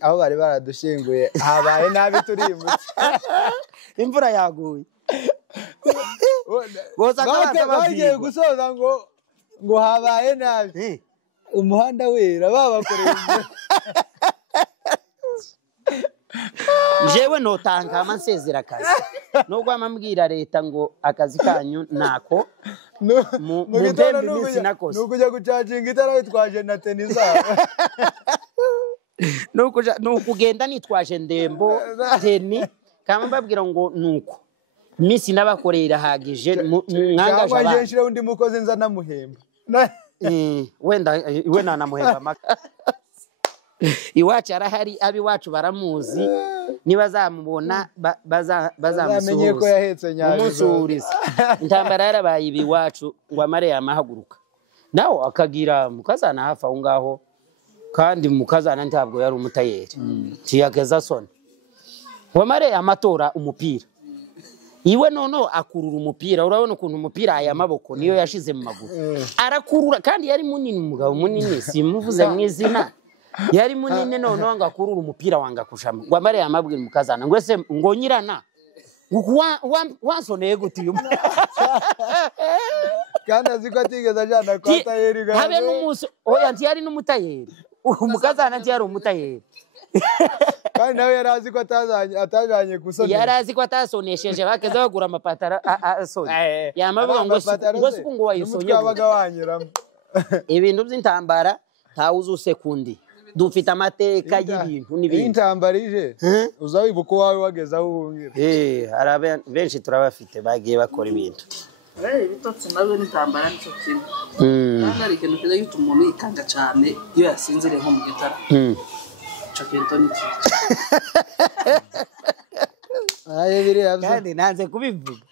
aho bari baradushinguye habaye nabi turimutse imvura yaguye bagiye gusoza ngo habaye nabi umuhanda wera babakoreye jewe notanga amansezera akazi nubwo amambwira leta ngo akazi kanyu nako mu mpembe iminsi nakoze nukujya gucaginga itara witwaje na tenizaba nukugenda nitwaje ndembo teni kama mbabwira ngo nuko iminsi n'abakoreye irahagije mwangaje abantu nshire undi mukozi nza namuhemba wenda namuhemba maka iwacu arahari abiwacu baramuzi nibazamubona bazamenye ko yahetse nyamusuriza intambara yarabaye ibiwacu ngo amare yamahaguruka nawo akagira mukazana hafa aho ngaho kandi mukazana ntabwo yari umutayeri tiyageza sone wamare amatora umupira iwe nono akurura umupira urabona ukuntu umupira aya maboko niyo yashize mu maguru arakurura kandi yari munini umugabo munini simuvuze mwizina yari munini nono ngakurura umupira wanga kushama wamare yamabwira mukazana ngo ese ngo nyirana wansoneye gutiyo kandi aziko atigeze ajana kwa tayeri habe n'umunsi oya ntiyari n'umutayeri umukazana ntiyari umutayeri kandi nawe yarazi ko atajanye gusonera yarazi ko atasonesheje bakeze bagura amapatara asone yamavuga ngo ngo wayisonye abaga wanyuramo ibintu by'intambara tawuzu sekundi dufite amateka y'ibintu n'ibindi intambara ije uzawibuka wawe wageza aho uhungira arabe benshi turabafite bagiye bakora ibintu ibitotsi nabyo n'intambara nico kimwe kandi ari ikintu kiza gituma umuntu yikanga cyane iyo yasinzire nko mu gitara ico kintu ni kandi nanze kubivuga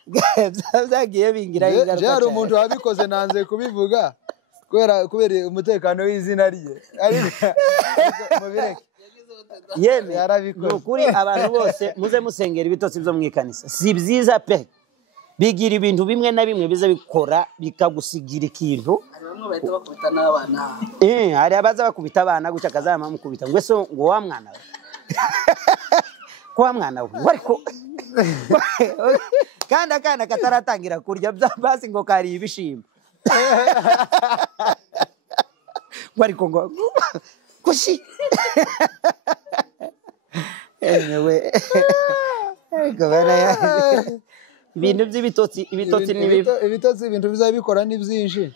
byagiye bingira ingaruka cyane umuntu wabikoze nanze kubivuga kubera umutekano w'izina rye ariko mubireke yeme nukuri abantu bose muze musengera ibitotsi byo mwikanisa si byiza pe bigira ibintu bimwe na bimwe biza bikora bikagusigira ikintu bamwe bahita bakubita n'abana hari abaza bakubita abana guca kazama mukubita ngo eso ngo wa mwana we kwa mwana we ariko kandi akana kataratangira kurya basi ngo kari ibishimbo ariko ngo kushi anyway ibintu by'ibitotsi ibitotsi ibintu bizabikora ni byinshi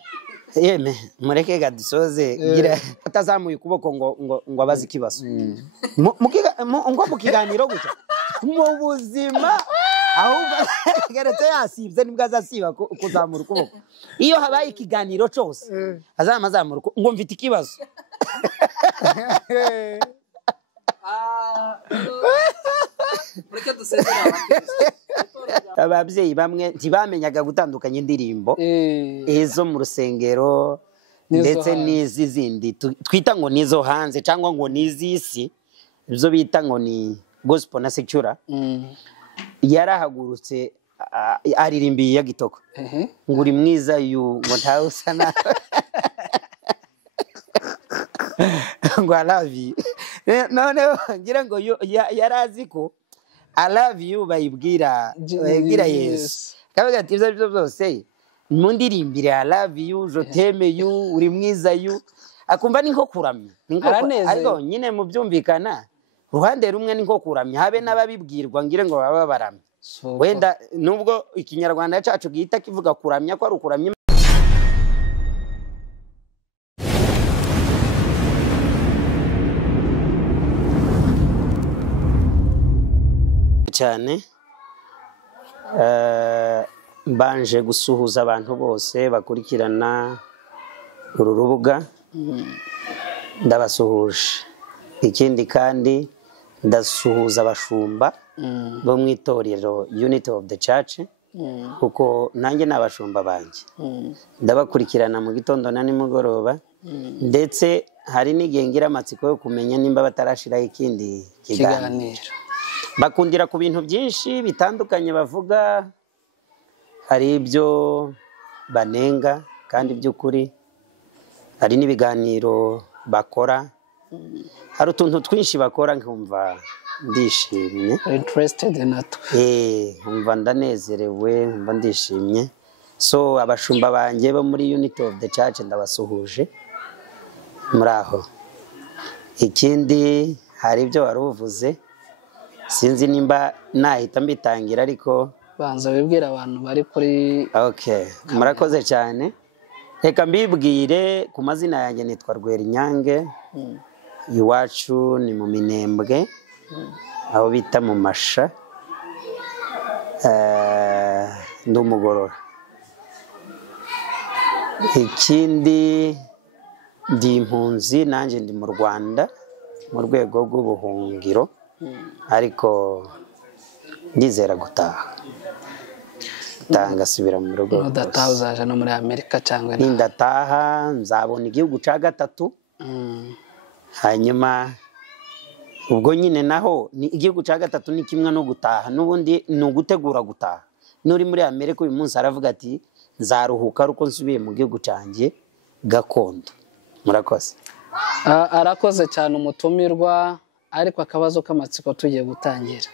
yeme mureke gadusoze gira atazamuye ukuboko ngo abaze ikibazo ngo mu kiganiro gutya mu buzima ahubwo geretse yasibye nibwo azasiba kuzamura ukuboko iyo habaye ikiganiro cyose azamazamura ngo mfite ikibazo ababyeyi bamwe ntibamenyaga gutandukanya indirimbo izo mu rusengero ndetse n'izi zindi twita ngo nizo hanze cyangwa ngo n'izisi ibyo bita ngo ni gospel na secular yarahagurutse aririmbiye ya gitoko ngo uri mwiza ngo ntawe usa nawe ngo I love you none ngira ngo yarazi ko I love you bayibwira Yesu kavuga ati ibyo byose mu ndirimbire I love you je t'aime you uri mwiza you akumva ni nko kuramya ariko nyine mu byumvikana ruhande rumwe ni nko kuramya habe n'ababibwirwa ngire ngo baba baramya wenda nubwo ikinyarwanda cyacu gihita kivuga kuramya ko ari ukuramya cyane mbanje gusuhuza abantu bose bakurikirana uru rubuga ndabasuhuje ikindi kandi ndasuhuza abashumba bo mu itorero Unity of the Church kuko nanjye n'abashumba banjye ndabakurikirana mu gitondo na nimugoroba ndetse hari n'igihe ngira amatsiko yo kumenya nimba batarashiraho ikindi kiganiro bakundira ku bintu byinshi bitandukanye bavuga hari ibyo banenga kandi by'ukuri hari n'ibiganiro bakora hari utuntu twinshi bakora nkumva ndishimye interested natwe nkumva ndanezerewe nkumva ndishimye so abashumba banjye bo muri Unity of the Church ndabasuhuje muri aho ikindi hari ibyo wari uvuze sinzi nimba nahita mbitangira ariko banza wibwira abantu bari kuri okay murakoze cyane reka mbibwire ku mazina yanjye nitwa Rwerinyange iwacu ni mu Minembwe aho bita mu Masha ndi umugorora ikindi ndi impunzi nanjye ndi mu Rwanda mu rwego rw'ubuhungiro ariko ndizera gutaha ngasubira mu rugo udataha uzaje no muri Amerika cyangwa ndataha nzabona igihugu cya gatatu hanyuma ubwo nyine naho ni igihugu cya gatatu ni kimwe no gutaha n'ubundi ni ugutegura gutaha nuri muri Amerika uyu munsi aravuga ati nzaruhuka ariko nsubiye mu gihugu cyanjye gakondo murakoze arakoze cyane umutumirwa ariko akabazo k'amatsiko tugiye gutangira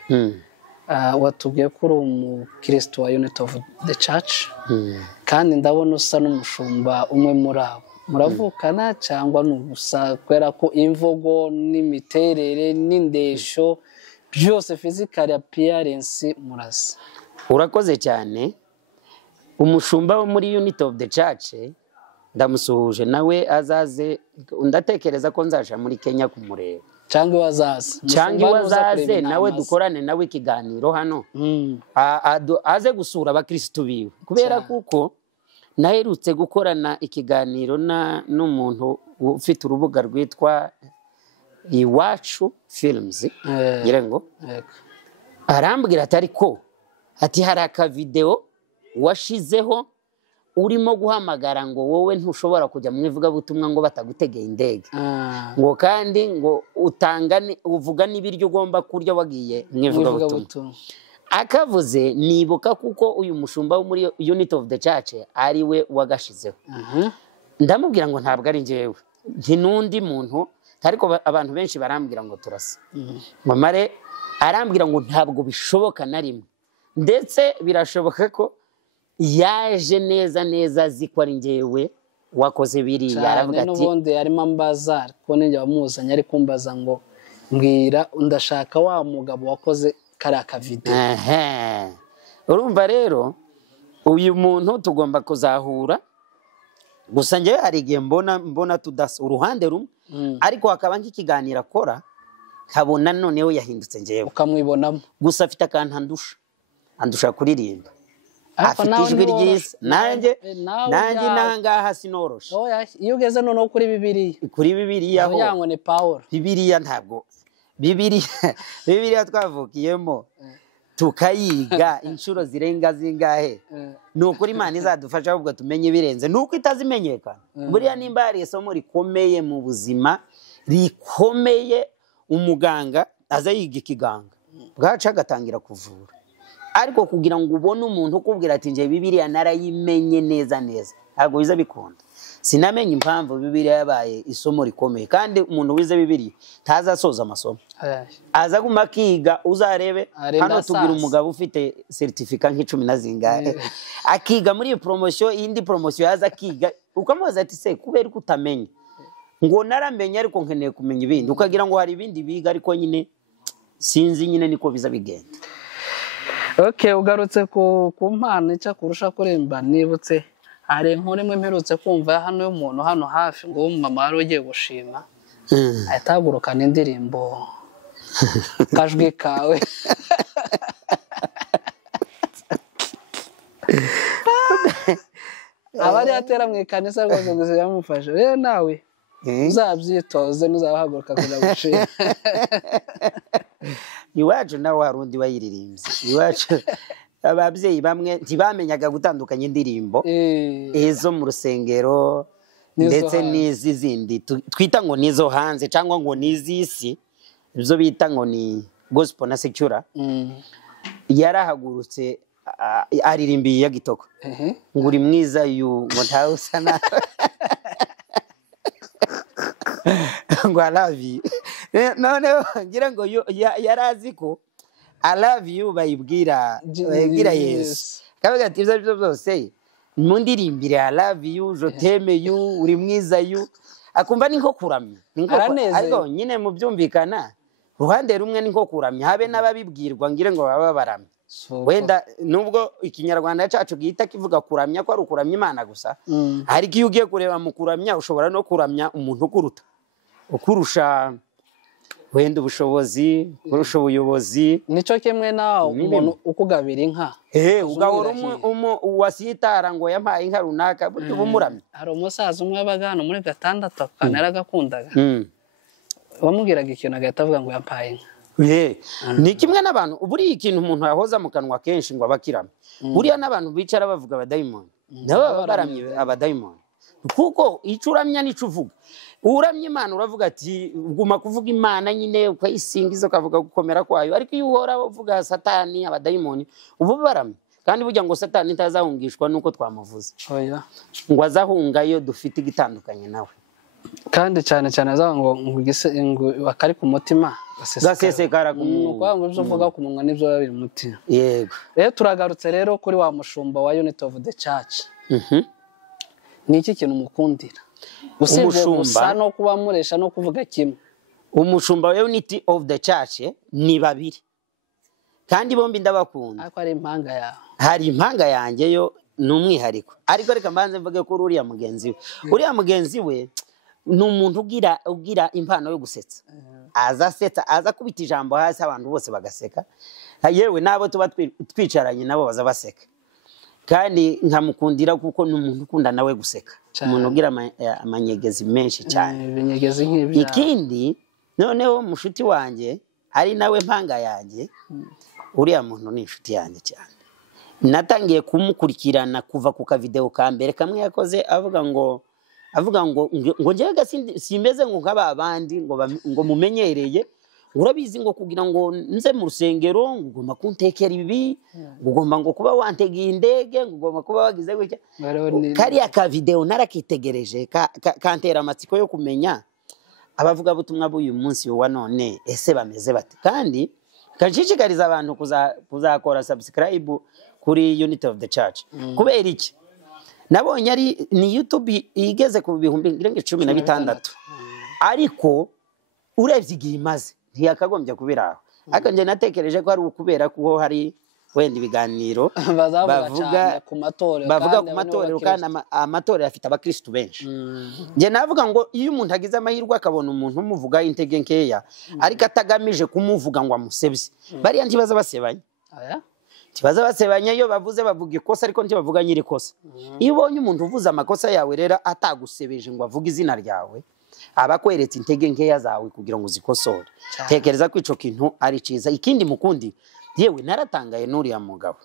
watubwiye ko uri umukristo wa Unity of the Church kandi ndabona usa n'umushumba umwe muri abo muravukana cyangwa n'ubusa kubera ko imvugo n'imiterere n'indesho byose physical appearance murasa urakoze cyane umushumba wo muri Unity of the Church ndamusuhuje nawe azaze ndatekereza ko nzaje muri Kenya kumureba cyangwa wazaze nawe dukorane nawe ikiganiro hano aze gusura abakristo biwe kubera kuko naherutse gukorana ikiganiro n'umuntu ufite urubuga rwitwa Iwacu Films ngira ngo arambwira ati ariko ati hari akavideo washizeho urimo guhamagara ngo wowe ntushobora kujya mu ivugabutumwa ngo batagutegeye indege ngo kandi ngo utangane uvuga n'ibiryo ugomba kurya wagiye mu ivugabutumwa akavuze nibuka kuko uyu mushumba wo muri Unity of the Church ari we wagashizeho ndamubwira ngo ntabwo ari njyewe nti n'undi muntu ariko abantu benshi barambwira ngo turasa mare arambwira ngo ntabwo bishoboka na rimwe ndetse birashoboka ko yaje neza ziko ari njyewe wakoze biriya aravuga ati n'ubundi yarimo ambaza ko ninjye wamuzanye ari kumbaza ngo mbwira ndashaka wa mugabo wakoze kariya kavideo urumva rero uyu muntu tugomba kuzahura gusa njyewe hari igihe mbona tudasa uruhande rumwe ariko hakaba nk'ikiganiro akora kabona noneho yahindutse njyewe ukamwibonamo gusa afite akantu andusha kuririmba afite ijwi ryiza nanjye nangaha sinoroshe iyo ugeze noneho kuri Bibiliya ho yango ni Paulo Bibiliya ntabwo Bibiliya twavukiyemo tukayiga inshuro zirenga zingahe nuko Imana izadufasha ahubwo tumenye birenze nuko itazimenyekana buriya nimba hari isomo rikomeye mu buzima rikomeye umuganga aza yiga ikiganga bwaca agatangira kuvura ariko kugira ngo ubone umuntu ukubwira ati nje Bibiliya narayimenye neza ntabwo biza bikunda sinamenye impamvu Bibiliya yabaye isomo rikomeye kandi umuntu wize Bibiliya ntazasoza amasomo aza guma kiga uzarebe hano tugira umugabo ufite certificate nk'icumi na zingahe akiga muri promotion indi promotion yaza kiga ukamubaza ati se kubera ko utamenya ngo naramenye ariko nkeneye kumenya ibindi ukagira ngo hari ibindi biga ariko nyine sinzi nyine niko biza bigenda. Okay, ugarutse ku mpano icya kurusha kuremba nibutse hari inkuru imwe mperutse kumva hano y'umuntu hano hafi ngo mama wari ugiye gushima ahitagurukana indirimbo kajwi kawe abari atera mu ikanisa rwose gusa yamufashe rero nawe uzabyitoze nuzahaguruka kuja gushima. Iwacu nawe harundi wayiririmbye iwacu ababyeyi bamwe ntibamenyaga gutandukanya indirimbo ezo mu rusengero ndetse n'izi zindi twita ngo nizo hanze cyangwa ngo nizisi ibyo bita ngo ni gospel na secular. Yarahagurutse aririmbiye ya Gitoko ngo uri mwiza yu ngo ntawusa na ngo I love you noneho ngira ngo yarazi ko I love you bayibwira Yesu kavuga ati ibyo byose mu ndirimbire I love you je t'aime you uri mwiza you akumva ni nko kuramya ariko nyine mu byumvikana ruhande rumwe ni nko kuramya habe n'ababibwirwa ngire ngo baba baramya wenda nubwo ikinyarwanda cyacu gihita kivuga kuramya ko ari ukuramya Imana gusa ariko iyo ugiye kureba mu kuramya ushobora no kuramya umuntu ukuruta ukurusha wenda ubushobozi kurusha ubuyobozi nico kimwe nawe umuntu ukugabira inka ugahora wasitara ngo yampaye inka runaka buryo bumuramya hari umusaza umwe abagana muri 6 kanaragakundaga bamubwiraga ikintu agahita avuga ngo yampaye inka ni kimwe n'abantu buri ikintu umuntu yahoza mu kanwa kenshi ngo abakirame buriya n'abantu bicara bavuga abadayimoni nabo baramye abadayimoni kuko icuramya nico uvuga uramye Imana uravuga ati uguma kuvuga Imana nyine ukayisingiza ukavuga gukomera kwayo ariko iyo uhora uvuga satani abadayimoni ubu baramye kandi burya ngo satani ntazahungishwa nuko twamuvuze ngo azahungayo dufite igitandukanye nawe kandi cyane azavuga ngo akari ku mutima gasesekara ku munwa kwa ngo byo uvuga ku munwa nibyo babiri mutima yego rero turagarutse rero kuri wa mushumba wa Unity of the Church ni iki kintu mukundira usibye gusa no kuba muresha no kuvuga kimwe umushumba wa Unity of the Church ni babiri kandi bombi ndabakunda ariko ari impanga yawe hari impanga yanjye yo numwihariko ariko reka mbanze mvuge ko uriya mugenzi we ni umuntu ugira impano yo gusetsa aza kubita ijambo hasi abantu bose bagaseka yewe nabo tuba twicaranye nabo baza baseka kandi nkamukundira kuko ni umuntu ukunda nawe guseka umuntu ugira amanyegezi menshi cyane ibinyegezi nk'ibi ikindi noneho mushuti wanjye ari nawe mpanga yanjye uriya muntu ni inshuti yanjye cyane natangiye kumukurikirana kuva ku kavideo ka mbere kamwe yakoze avuga ngo njyewe simeze ngo nk'aba bandi ngo mumenyereye urabizi ngo kugira ngo nze mu rusengero ngomba kuntekera ibi ngomba ngo kuba wantegeye indege ngomba kuba wagize gutya kariya ka video narakitegereje kantera amatsiko yo kumenya abavuga butumwa b'uyu munsi wa none ese bameze bate kandi kanshishikariza abantu kuzakora subscribe kuri Unity of the Church kubera iki nabonye ni YouTube igeze ku 16,000 ariko urebye igihe imaze ntiyakagombye kubiraho ariko nje natekereje ko ari ukubera ko hari wenda ibiganiro bavuga ku matorero kandi amatorero afite abakristo benshi nje navuga ngo iyo umuntu agize amahirwe akabona umuntu umuvuga intege nkeya ariko atagamije kumuvuga ngo amusebye bariya ntibaza basebanya tibaza basebanya iyo bavuze bavuga ikosa ariko ntibavuga nyiri kosa iyo ubonye umuntu uvuza amakosa yawe rero atagusebeje ngo avuge izina ryawe abakweretse intege nkeya zawe kugira ngo zikosore tekereza ko ico kintu ari ciza ikindi mukundi yewe naratangaye n'uriya mugabo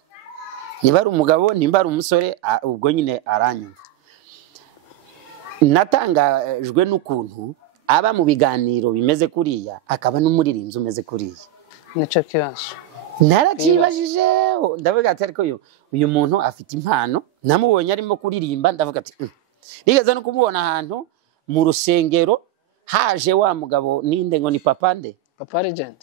niba ari umugabo nimba ari umusore ubwo nyine aranyumva natangajwe n'ukuntu aba mu biganiro bimeze kuriya akaba n'umuririmbyi umeze kuriya nico kibazo narakibajije ndavuga ati ariko uyu muntu afite impano namubonye arimo kuririmba ndavuga ati nigeze no kumubona ahantu mu rusengero haje wa mugabo ninde ngo ni Papa Legend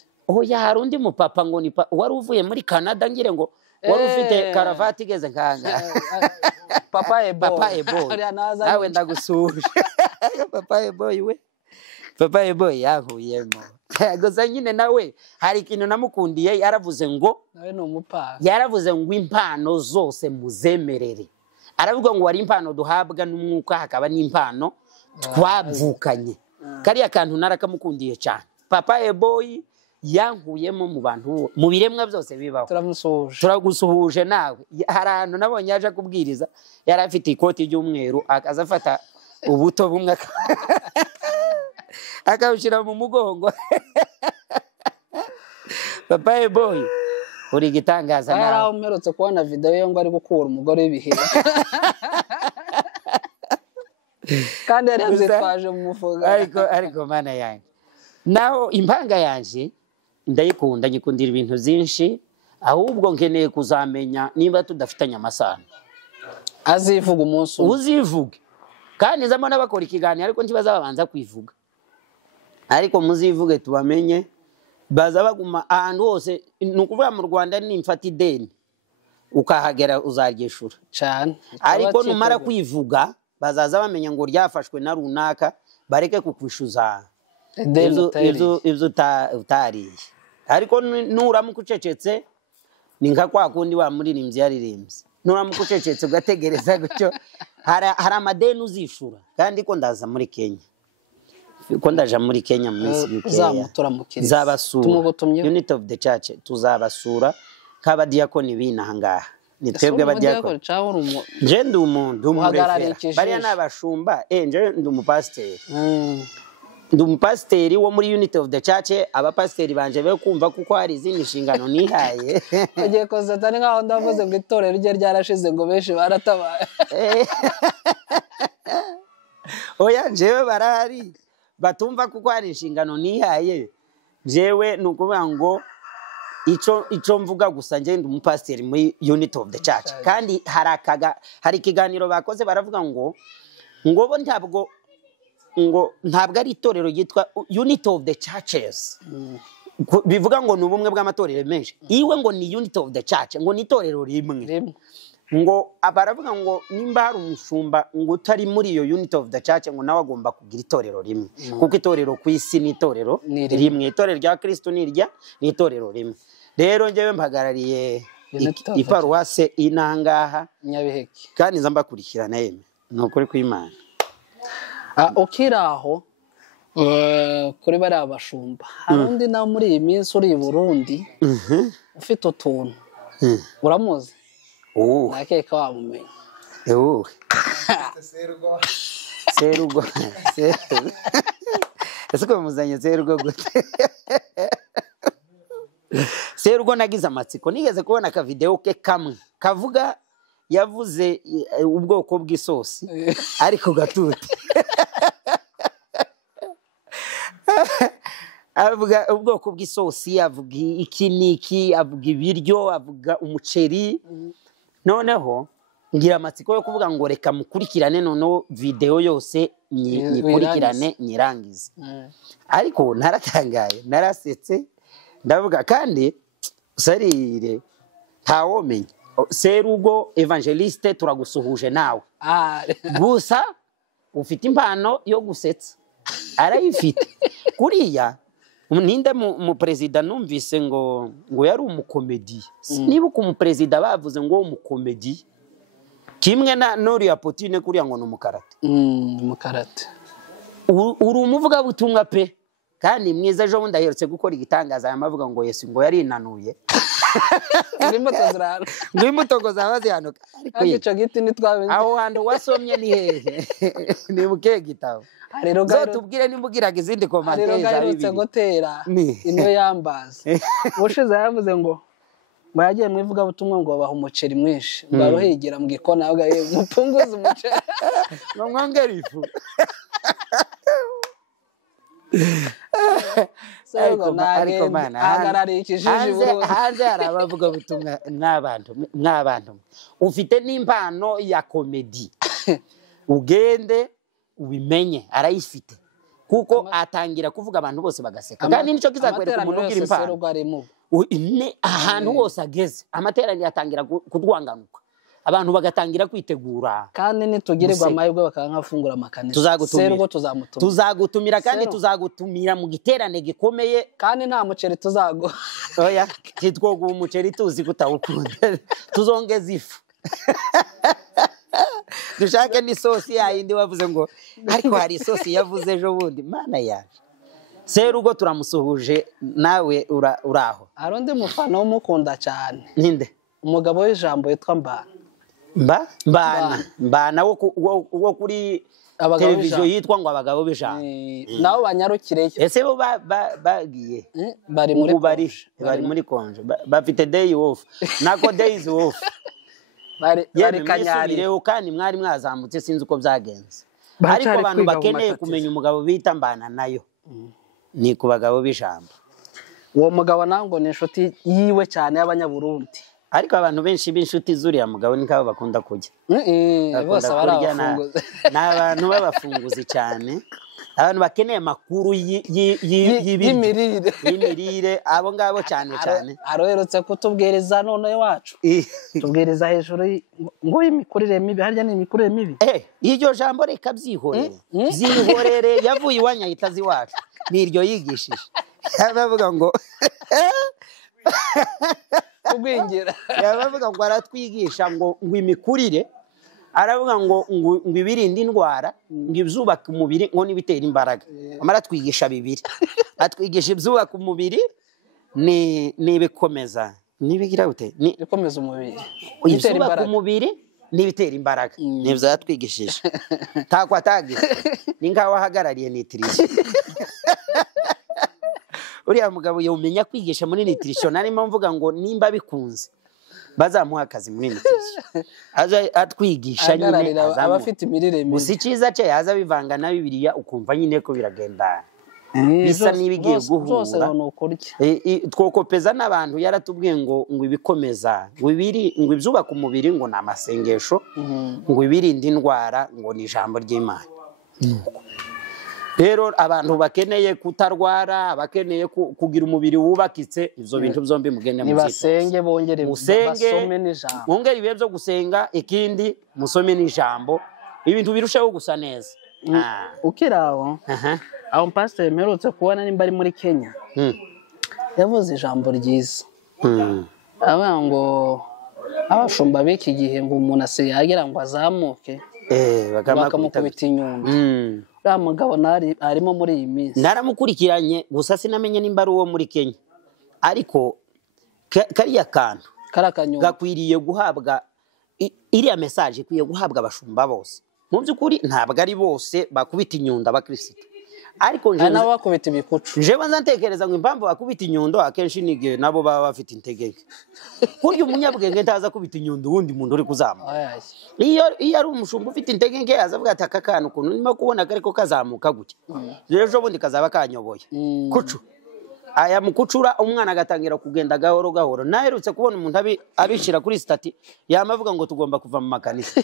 hari undi mu papa ngo ni wari uvuye muri Canada ngire ngo wari ufite karavati igeze nkanga Papa Ebo nawe ndagusuje Papa Ebo yahuyemo gusa nyine nawe hari ikintu namukundiye yaravuze ngo nawe ni umupapa yaravuze ngo impano zose muzemerere aravuga ngo wari impano duhabwa n'umwuka hakaba n'impano twavukanye kariya kantu narakamukundiye cyane Papa Ebo yankuyemo mu bantu mu biremwa byose bibaho turagusuhuje nawe hari ahantu nabonye yaje kubwiriza yari afite ikoti ry'umweru akazafata ubuto bumwe akawushyira mu mugongo Papa Ebo uri gitangaza nawe yari umerutse kubona video yo ngo ari gukura umugore w'ibiheri kandi yari yazitwaje mu mufuka ariko mana yanjye naho impanga yanjye ndayikunda nyikundira ibintu byinshi ahubwo nkeneye kuzamenya niba tudafitanye amasano azivuga umunsi uzivuge kandi nzamo n'abakora ikiganiro ariko ntibazabanza kwivuga ariko muzivuge tubamenye baza baguma ahantu hose nukuvuga mu Rwanda nimfata ideni ukahagera uzaryishura cyane ariko numara kwivuga bazaza bamenya ngo ryafashwe na runaka bareke kukwishuza ibyo utariye ariko nuramuka ucecetse ni nka kwa kundi wa muririmbyi yaririmbye nuramuka ucecetse ugategereza gutyo hari amadeni uzishura kandi ko ndaza muri Kenya ko ndaja muri Kenya muri uzamutura mu Kenya zabasura Unit of the Church tuzabasura nk'abadiyakoni binaha ngaha ni twebwe badiyakoni je ndi umuntu umurefera bariya n'abashumba nje ndi umupasiteri ndi umupasiteri wo muri Unit of the Church abapasiteri banje be kumva kuko hari izindi nshingano nihaye ugiye kozatani nkaho ndavuze ngo itorero rye ryarashize ngo benshi baratabaye oya jewe barahari batumva kuko hari inshingano nihaye jewe nukuvuga ngo ico mvuga gusa nje ndi umupasiteri muri Unit of the Church kandi hari ikiganiro bakoze baravuga ngo bo ntabwo ari itorero yitwa Unit of the Churches bivuga ngo ni ubumwe bw'amatorero menshi iwe ngo ni Unit of the Church ngo ni itorero rimwe ngo baravuga ngo nimba hari umushumba ngo utari muri iyo Unit of the Church ngo nawe agomba kugira itorero rimwe kuko itorero ku isi ni itorero rimwe itorero rya Kristo ni itorero rimwe rero njyewe mpagarariye iparuwase inangaha Nyabiheke kandi nza mbakurikirana yeme ni ukuri kw'Imana ukiraho kuri bari abashumba hari undi nawe muri iyi minsi uri i Burundi ufite utuntu uramuzi nakeka wamumenya Serugo ese ko muzanye Serugo gute Serugo nagize amatsiko nigeze kubona ka video ke kamwe kavuga yavuze ubwoko bw'isosi ariko gatuti avuga ubwoko bw'isosi avuga iki niki avuga ibiryo avuga umuceri noneho ngira amatsiko yo kuvuga ngo reka mukurikirane noneho video yose nyikurikirane nyirangize ariko naratangaye narasetse ndavuga kandi usarire ntawomenya Serugo Evangeliste turagusuhuje nawe gusa ufite impano yo gusetsa arayifite kuriya ninde mu president numvise ngo yari umukomedi niba ku mu president bavuze ngo umukomedi kimwe na Nori ya Potine kuriya ngo numukarate umukarate uri umuvuga butumwa pe kandi mwiza ejo bundi aherutse gukora igitangaza yamavuga ngo Yesu ngo yari inanuye imbuto zabazihanuka ariko giti nitwabe aho hantu wasomye ni hehe ni buke gitabo zo tubwire nimbugiraga izindi komande zabibi gutera ino yambaza ushize yavuze ngo bagiye mwivuga butumwa ngo babaha umuceri mwinshi barohegera mu gikona avuga mupunguze umuceri ngo mwongere ifu ariko mana hanze hari abavuga butumwa n'abantu ufite n'impano ya komedi ugende ubimenye arayifite kuko atangira kuvuga abantu bose bagaseka kandi nico kizakwereka umuntu ugira impano ahantu hose ageze amateraniro atangira kudwanganuka abantu bagatangira kwitegura kandi nitugirirwa amahirwe bakankafungura amakanisa Serugo tuzagutumira kandi tuzagutumira mu giterane gikomeye kandi nta muceri tuzago oya kitwoga umuceri tuzi kutawukunda tuzongeza ifu dushake n'isosi yindi wavuze ngo ariko hari isosi yavuze ejo bundi mana yaje Serugo turamusuhuje nawe uraho arundi mufano umukunda cyane ninde umugabo w'ijambo yitwa Mbana wo kuri televiziyo yitwa ngo abagabo b'ijambo nabo banyarukire ese bo bagiye bari muri konje bafite day off nako days off bari kanyareho kandi mwari mwazamutse sinzi uko byagenze ariko abantu bakeneye kumenya umugabo bita Mbana nayo ni ku bagabo b'ijambo uwo mugabo nango ni inshuti yiwe cyane y'abanyaburundi ariko abantu benshi b'inshuti zuriya mugabo ni kabo bakunda kujya bose barabafunguza n'abantu babafunguzi cyane abantu bakeneye amakuru y'imirire abo ngabo cyane cyane aroherutse kutubwiriza none iwacu tubwiriza hejuru ngo imikurire mibi harya ni imikurire mibi iryo jambo reka byihorere yavuye iwanya yitazi iwacu niryo yigishije yabavuga ngo kugwingira yabavuga ngo aratwigisha ngo imikurire aravuga ngo ibirinde indwara ngo ibyubaka umubiri ngo n'ibitera imbaraga amara atwigisha bibiri atwigisha ibyubaka umubiri n'ibikomeza n'ibigira gute bikomeza umubiri ibyubaka umubiri n'ibitera imbaraga nibyo yatwigishije takwa tagi ni ngaho ahagarariye nutrition uriya mugabo yumenya kwigisha muri nutrition arimo mvuga ngo nimba bikunze bazamuha akazi muri nutrition atwigisha nyine abafite imirire mibi gusa icyiza cye yaza bivanga na Bibiliya ukumva nyine ko biragenda bisa n'ibigiye guhura twokopeza n'abantu yaratubwiye ngo ibikomeza ngo ibyubaka umubiri ngo ni amasengesho ngo ibirinde indwara ngo ni ijambo ry'Imana rero abantu bakeneye kutarwara bakeneye kugira umubiri wubakitse ivyo bintu byombi mugende basenge bongere basome n'ijambo mwongere ibihe byo gusenga ikindi musome n'ijambo ibintu birushaho gusa neza ukiraho aho pastor mperutse kubona nimba ari muri Kenya yavuze ijambo ryiza avuga ngo abashumba b'iki gihe ngo umuntu asiyagira ngo azamuke bakamukubita inyundo uriya mugabo arimo muri iyi minsi naramukurikiranye gusa sinamenye nimba ari uwo muri Kenya ariko kariya kantu gakwiriye guhabwa iriya message ikwiye guhabwa abashumba bose mu by'ukuri ntabwo ari bose bakubita inyundo abakristo ariko nabo bakubita ibikucu jewe nzantekereza ngo impamvu bakubita inyundo akenshi nige nabo baba bafite integeke kurya umunyabwenge ntaza kubita inyundo wundi muntu uri kuzamuka iyo ari umushumba ufite integeke azavuga ati aka kantu ukuntu nimo kubona kariko kazamuka gutya ejo bundi kazaba kanyoboye kucu aya mukucura umwana agatangira kugenda gahoro gahoro naherutse kubona umuntu abishira kuri stati yamavuga ngo tugomba kuva mu makanisa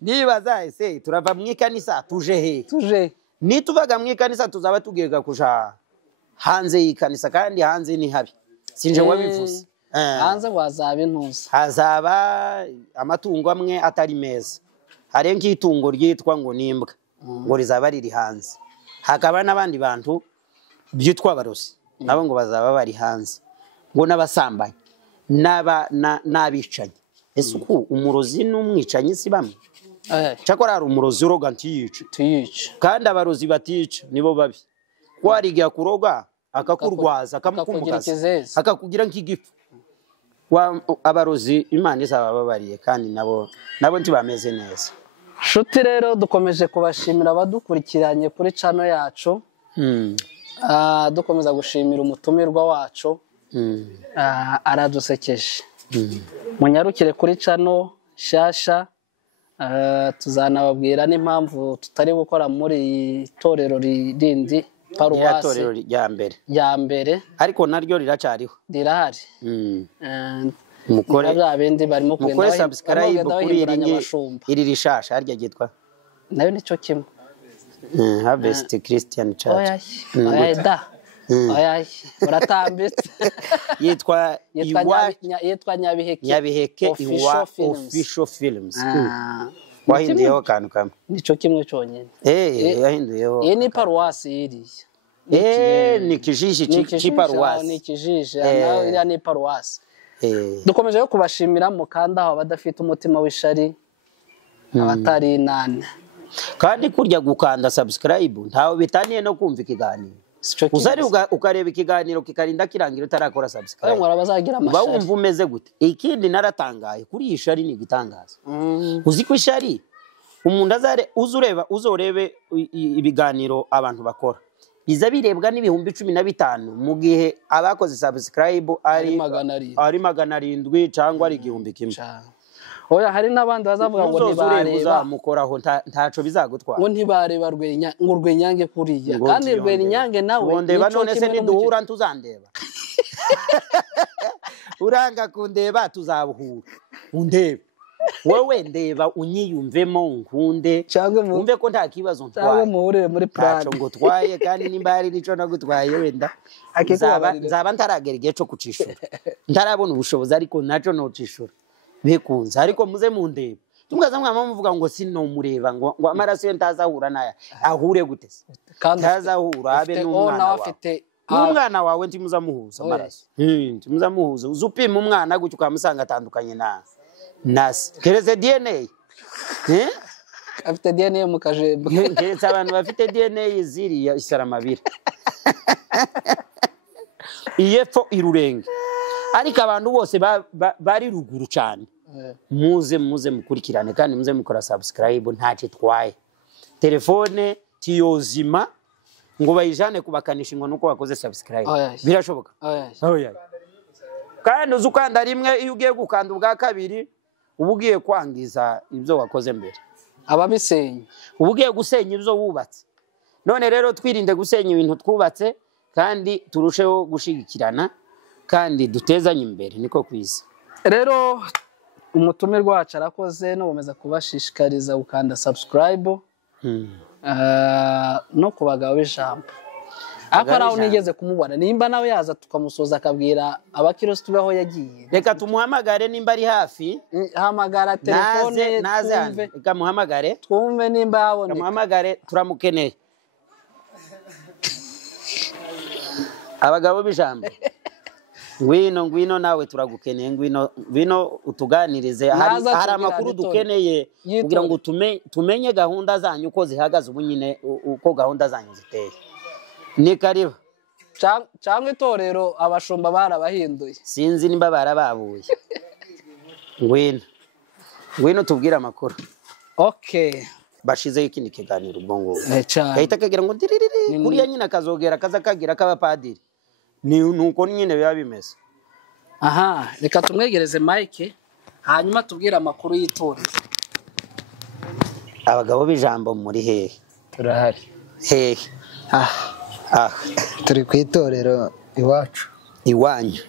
nibaza ese turava mu ikanisa tuje nituvaga mu ikanisa tuzaba tugega kuja hanze y'ikanisa kandi hanze ni habi sinje wabivuze hanze wazaba intuza hazaba amatungo amwe atari meza hari nk'itungo ryitwa ngo nimbwa ngo rizaba riri hanze hakaba n'abandi bantu byitwa abarozi nabo ngo bazaba bari hanze ngo n'abasambanyi n'abicanyi ese uko umurozi n'umwicanyi si bamwe cyakora hari umurozi uroga ntiyica kandi abarozi batica nibo babi warigiye kuroga akakurwaza akamukumbukaza akakugira nk'igifu abarozi Imana izabababariye kandi nabo ntibameze neza shuti rero dukomeje kubashimira abadukurikiranye kuri channel yacu dukomeza gushimira umutumirwa wacu aradusekeje munyarukire kuri channel Shasha tuzanababwira n'impamvu tutari gukora muri itorero rindi paruwasi rya mbere ariko naryo riracariho rirahari mukore bindi barimo kugenda subscribe kuri iri rishasha harya gitwa nayo nico kimwe Harvest Christian Church uratambitse yitwa Nyabiheke Official Films wahinduyeho kantu kamwe nico kimwe cyonyine yahinduyeho iyi ni paruwasi iriya ni kijiji cy'iparuwasi ni kijiji nayo ni paruwasi dukomeje yo kubashimira mukanda aho abadafite umutima w'ishari abatari inane kandi kurya gukanda subscribe ntawe bitaniye no kumva ikiganiro uzari ukareba ikiganiro kikarinda kirangira utarakora subscribe bawumva umeze gute ikindi naratangaye kuri iyi shari ni gitangaza uzi ko ishari umuntu uzorebe ibiganiro abantu bakora biza birebwa n'ibihumbi 15 mu gihe abakoze subscribe ari 700 cyangwa ari 1000 oya hari nabandi bazavuga ngo ntibareba mukoraho ntaco bizagutwara ngo ntibareba rwenyange kuriya kandi rwenyange nawe ndeba none se niduhura ntuzandeba uranga kundeba tuzabuhura undebe wowe ndeba unyiyumvemo nkunde Cyangwa wumve ko nta kibazo cyangwa ntwaye muhurire muri plan ntaco ngo twaye kandi nimba hari nico nagutwaye wenda nzaba ntaragera igihe cyo kucishura ntarabona ubushobozi ariko naco nocishura bikunze ariko muze mundeba tumgaza mwama muvuga ngo sinomureba ngo amaraso ye ntazahura naya ahure gute kandi ntazahura abe n'umwana wawe ntimuzamuhuza amaraso ntimuzamuhuza uzupima umwana gutyo ukamusanga atandukanye na nasi kereze DNA afite DNA mu kajembe keretse abantu bafite DNA ziriya isaramabira iyepfo irurenge ariko abantu bose bari ruguru cyane muze mukurikirane kandi muze mukora subscribe ntacyo twaye telefone tiyozima ngo bayijane kubakanisha ngo nuko wakoze subscribe birashoboka kandi uzukanda rimwe iyo ugiye gukanda ubwa kabiri ubugiye kwangiza ibyo wakoze mbere ababisenya ubugiye gusenya ibyo wubatse none rero twirinde gusenya ibintu twubatse kandi turusheho gushigikirana kandi dutezanye imbere niko kwiza rero umutumirwa wacu arakoze no bumeza kubashishikariza gukanda subscribe no kubagabo b'ijambo akaraho nigeze kumubona nimba nawe yaza tukamusoza akabwira abakirisitu baho yagiye reka tumuhamagare nimba ari hafi hamagara telefone twumve reka muhamagare twumve nimba yaboneka muhamagare turamukeneye abagabo b'ijambo ngwino nawe turagukeneye ngwino utuganirize hari amakuru dukeneye kugira ngo tumenye gahunda zanyu uko zihagaze ubu nyine uko gahunda zanyu ziteye ni kariba cyangwa itorero abashumba barabahinduye sinzi nimba barababuye ngwino tubwire amakuru bashizeho ikindi kiganiro ubwo ngo gahita kagira ngo ndiririri kuriya nyine akazogera kaza kagira k'abapadiri nuko nyine biba bimeze aha reka tumwegereze Mike hanyuma tubwire amakuru y'itorero abagabo b'ijambo muri hehe turahari hehe turi ku itorero iwacu iwanyu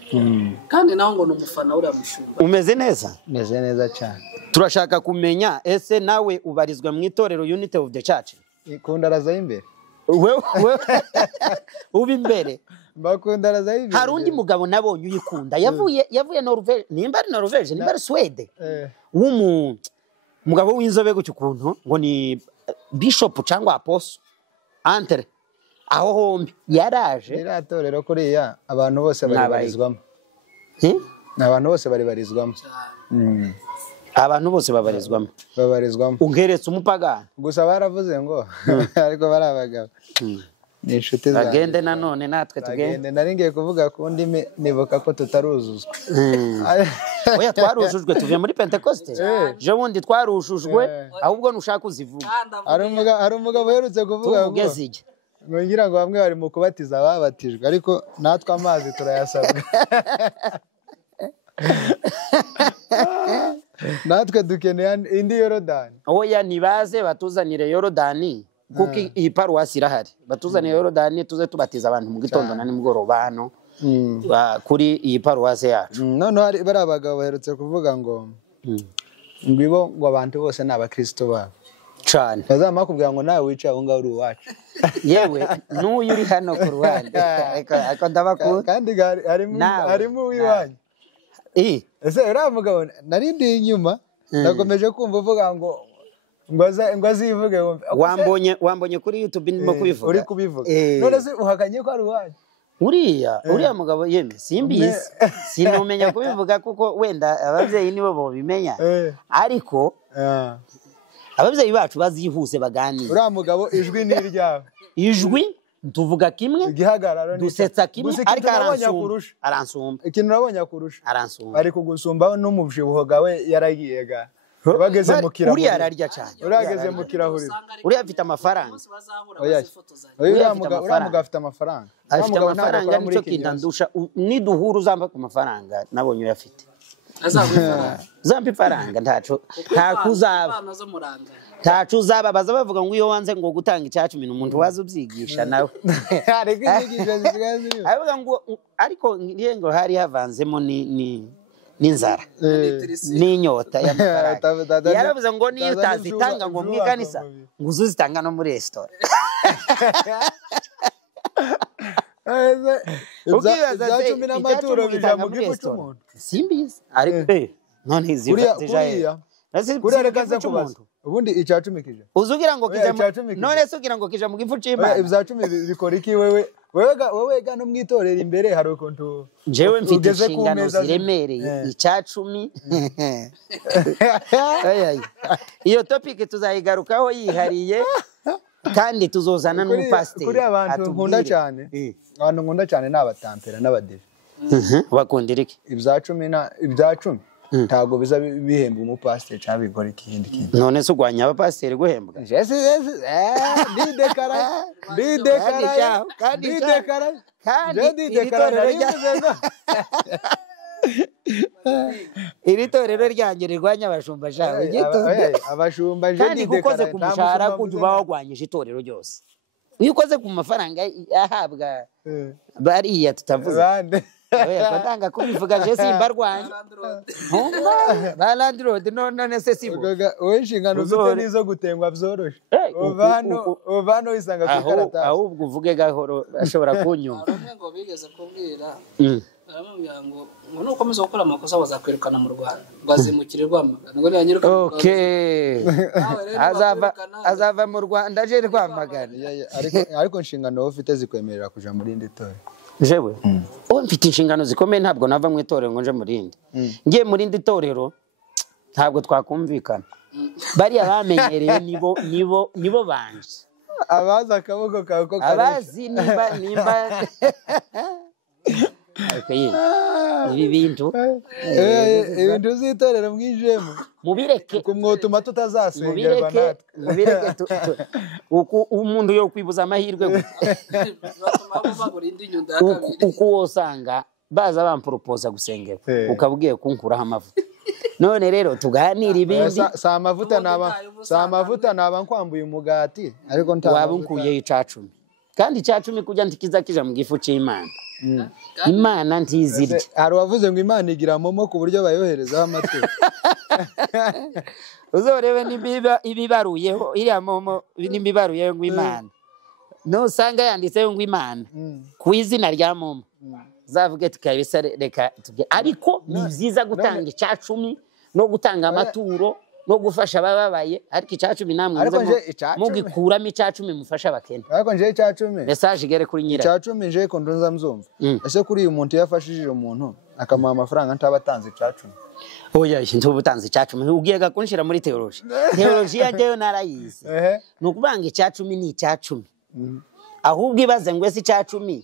kandi naho ngo numufana uri amushumba umeze neza meze neza cyane turashaka kumenya ese nawe ubarizwa mu itorero Unity of the Church ikundaraza imbere wewe ubi imbere bakundaraza imbere hari undi mugabo nabonye uyikunda yavuye Norvege nimba ari Norvege nimba ari Swede mugabo w'inzobe gutyo kuntu ngo ni bishop cyangwa apostle Antre aho hombi yaraje iratorero kuriya abantu bose baribarizwamo abantu bose baribarizwamo abantu bose babarizwamo ungeretse umupagana gusa baravuze ngo ariko barabagabo ni inshuti zanjye bagende nanone natwe tugende nari ngiye kuvuga ku ndimi nibuka ko tutaruzuzwa oya twarujujwe tuvuye muri Pentecoste je wundi twarujujwe ahubwo nushaka uzivuga hari umugabo uherutse kuvuga ngo ngira ngo bamwe bari mu kubatiza ababatijwe ariko natwe amazi turayasabwa natwe dukeneye indi Yorodani oya nibaze batuzanire Yorodani kuko iyi paruwasi irahari batuzanire Yorodani tuze tubatiza abantu mu gitondo na nimugoroba hano kuri iyi paruwasi yacu none bari abagabo baherutse kuvuga ngo ngwibo ngo abantu bose ni abakristo babo cyane bazama kubwira ngo nawe wicaye aho ngaho uri uwacu yewe n'uyu uri hano ku ruhande ariko ndabakunda kandi harimo uwiwanyu ese uriya mugabo narindi inyuma nakomeje kumva uvuga ngo azivuge wambonye kuri YouTube ndimo kubivuga uri kubivuga none se uhakanye ko ari uwanyu uriya mugabo yeme simbizi sinomenya kubivuga kuko wenda ababyeyi nibo bobimenya ariko ababyeyi bacu bazihuse baganira uriya mugabo ijwi ni iryawe ijwi tuvuga kimwe dusetsa kimwe ariko aransumba ikintu nabonye akurusha aransumba ari kugusumbaho n'umubyibuho gawe yaragiye ga bageze mu kirahuri uriya ararya cyane urageze mu kirahuri uriya afite amafaranga uriya mugabo afite amafaranga afite amafaranga nicyo kindandusha niduhura uzamba ku mafaranga nabonye uyafite zampa ifaranga ntacu uzaba baza bavuga ngo iyo wanze ngo gutanga icyacu ibintu umuntu waza ubyigisha nawe ariko ngo hari havanzemo n'inzara n'inyota y'amafaranga yaravuze ngo niyo utazitanga ngo mwiganisa ngo uzuzitanga no muri resitora ubwibaza se n'amaturo bijya mu gifu cy'umuntu simbizi ariko none zijaye kuriya reka nze kubaza ubundi icya cumi kije uzugira ngo kije none se ugira ngo kije mu gifu cy'Imana ibya cumi bikora iki wewe gano mwitorera imbere hari ukuntu jewe mfite inshingano ziremereye icya cumi iyo topic tuzayigarukaho yihariye kandi tuzozana n'umupasiteri kuri abantu nkunda cyane abantu nkunda cyane n'abatampera n'abadive bakundira iki ibya cumi ntago biza bihemba umupasiteri cyangwa bigora ikindi kintu none se ugwanya abapasiteri guhembwa iri torero ryanjye rirwanya abashumba shawe abashumba kandi ukoze ku mushahara kujya uba wagwanyije itorero ryose iyo ukoze ku mafaranga ahabwa bariya tutavuze batanga kubivuga je simba rwanya ba landlord none se sibo wowe inshingano zite nizo gutengwa byoroshe ovano isanga kukarata ahubwo uvuge gahoro ashobora kunyuma ngo bigeze kubwira baramubwira ngo nukomeza gukora amakosa bazakwirukana mu Rwanda rwazimukirirwa ngo yanyiruka okay azava mu Rwanda aje rwamagana ariko inshingano wowe ufite zikwemerera kuja muri indi tore jewe mfite inshingano zikomeye ntabwo nava mu itorero ngo nje mu rindi ngiye mu rindi torero ntabwo twakumvikana bariya bamenyereye nibo banje abazi akaboko kawe ko abazi nimba ibi bintu ibintu z'itorero mwijemo mubireke kumwotuma tutazasengerwa natwe mubireke umuntu yo kwibuza amahirwe uko wosanga baza bamporopoza gusengera ukabwiye kunkuraho amavuta none rero tuganira ibindi sa amavuta naba nkwambuye umugati ariko wabunkuye icacumi kandi icacumi kujya ntikiza kija mu gifu cy'Imana Imana ntizirya hari wavuze ngo Imana igira momo ku buryo bayoherezaho amaturo uzorebe nibiba ibibaruyeho iriya momo nimbibaruyeho ngo Imana no usanga yanditseho ngo Imana ku izina rya momo zavuge tukabisa reka ariko ni byiza gutanga icacumi no gutanga amaturo no gufasha abababaye ariko icacumi namwe mugikuramo icacumi mufasha abakene ariko nje icacumi message igere kuri nyira icacumi nje ko ndunza mzumva ese kuri uyu muntu yafashije umuntu akamuha amafaranga ntabatanze icacumi oya ntu butanze icacumi ugiyega kunshira muri teology yajeyo narayize nukubanga icacumi ni icacumi ahubwo ibaze ngo ese icacumi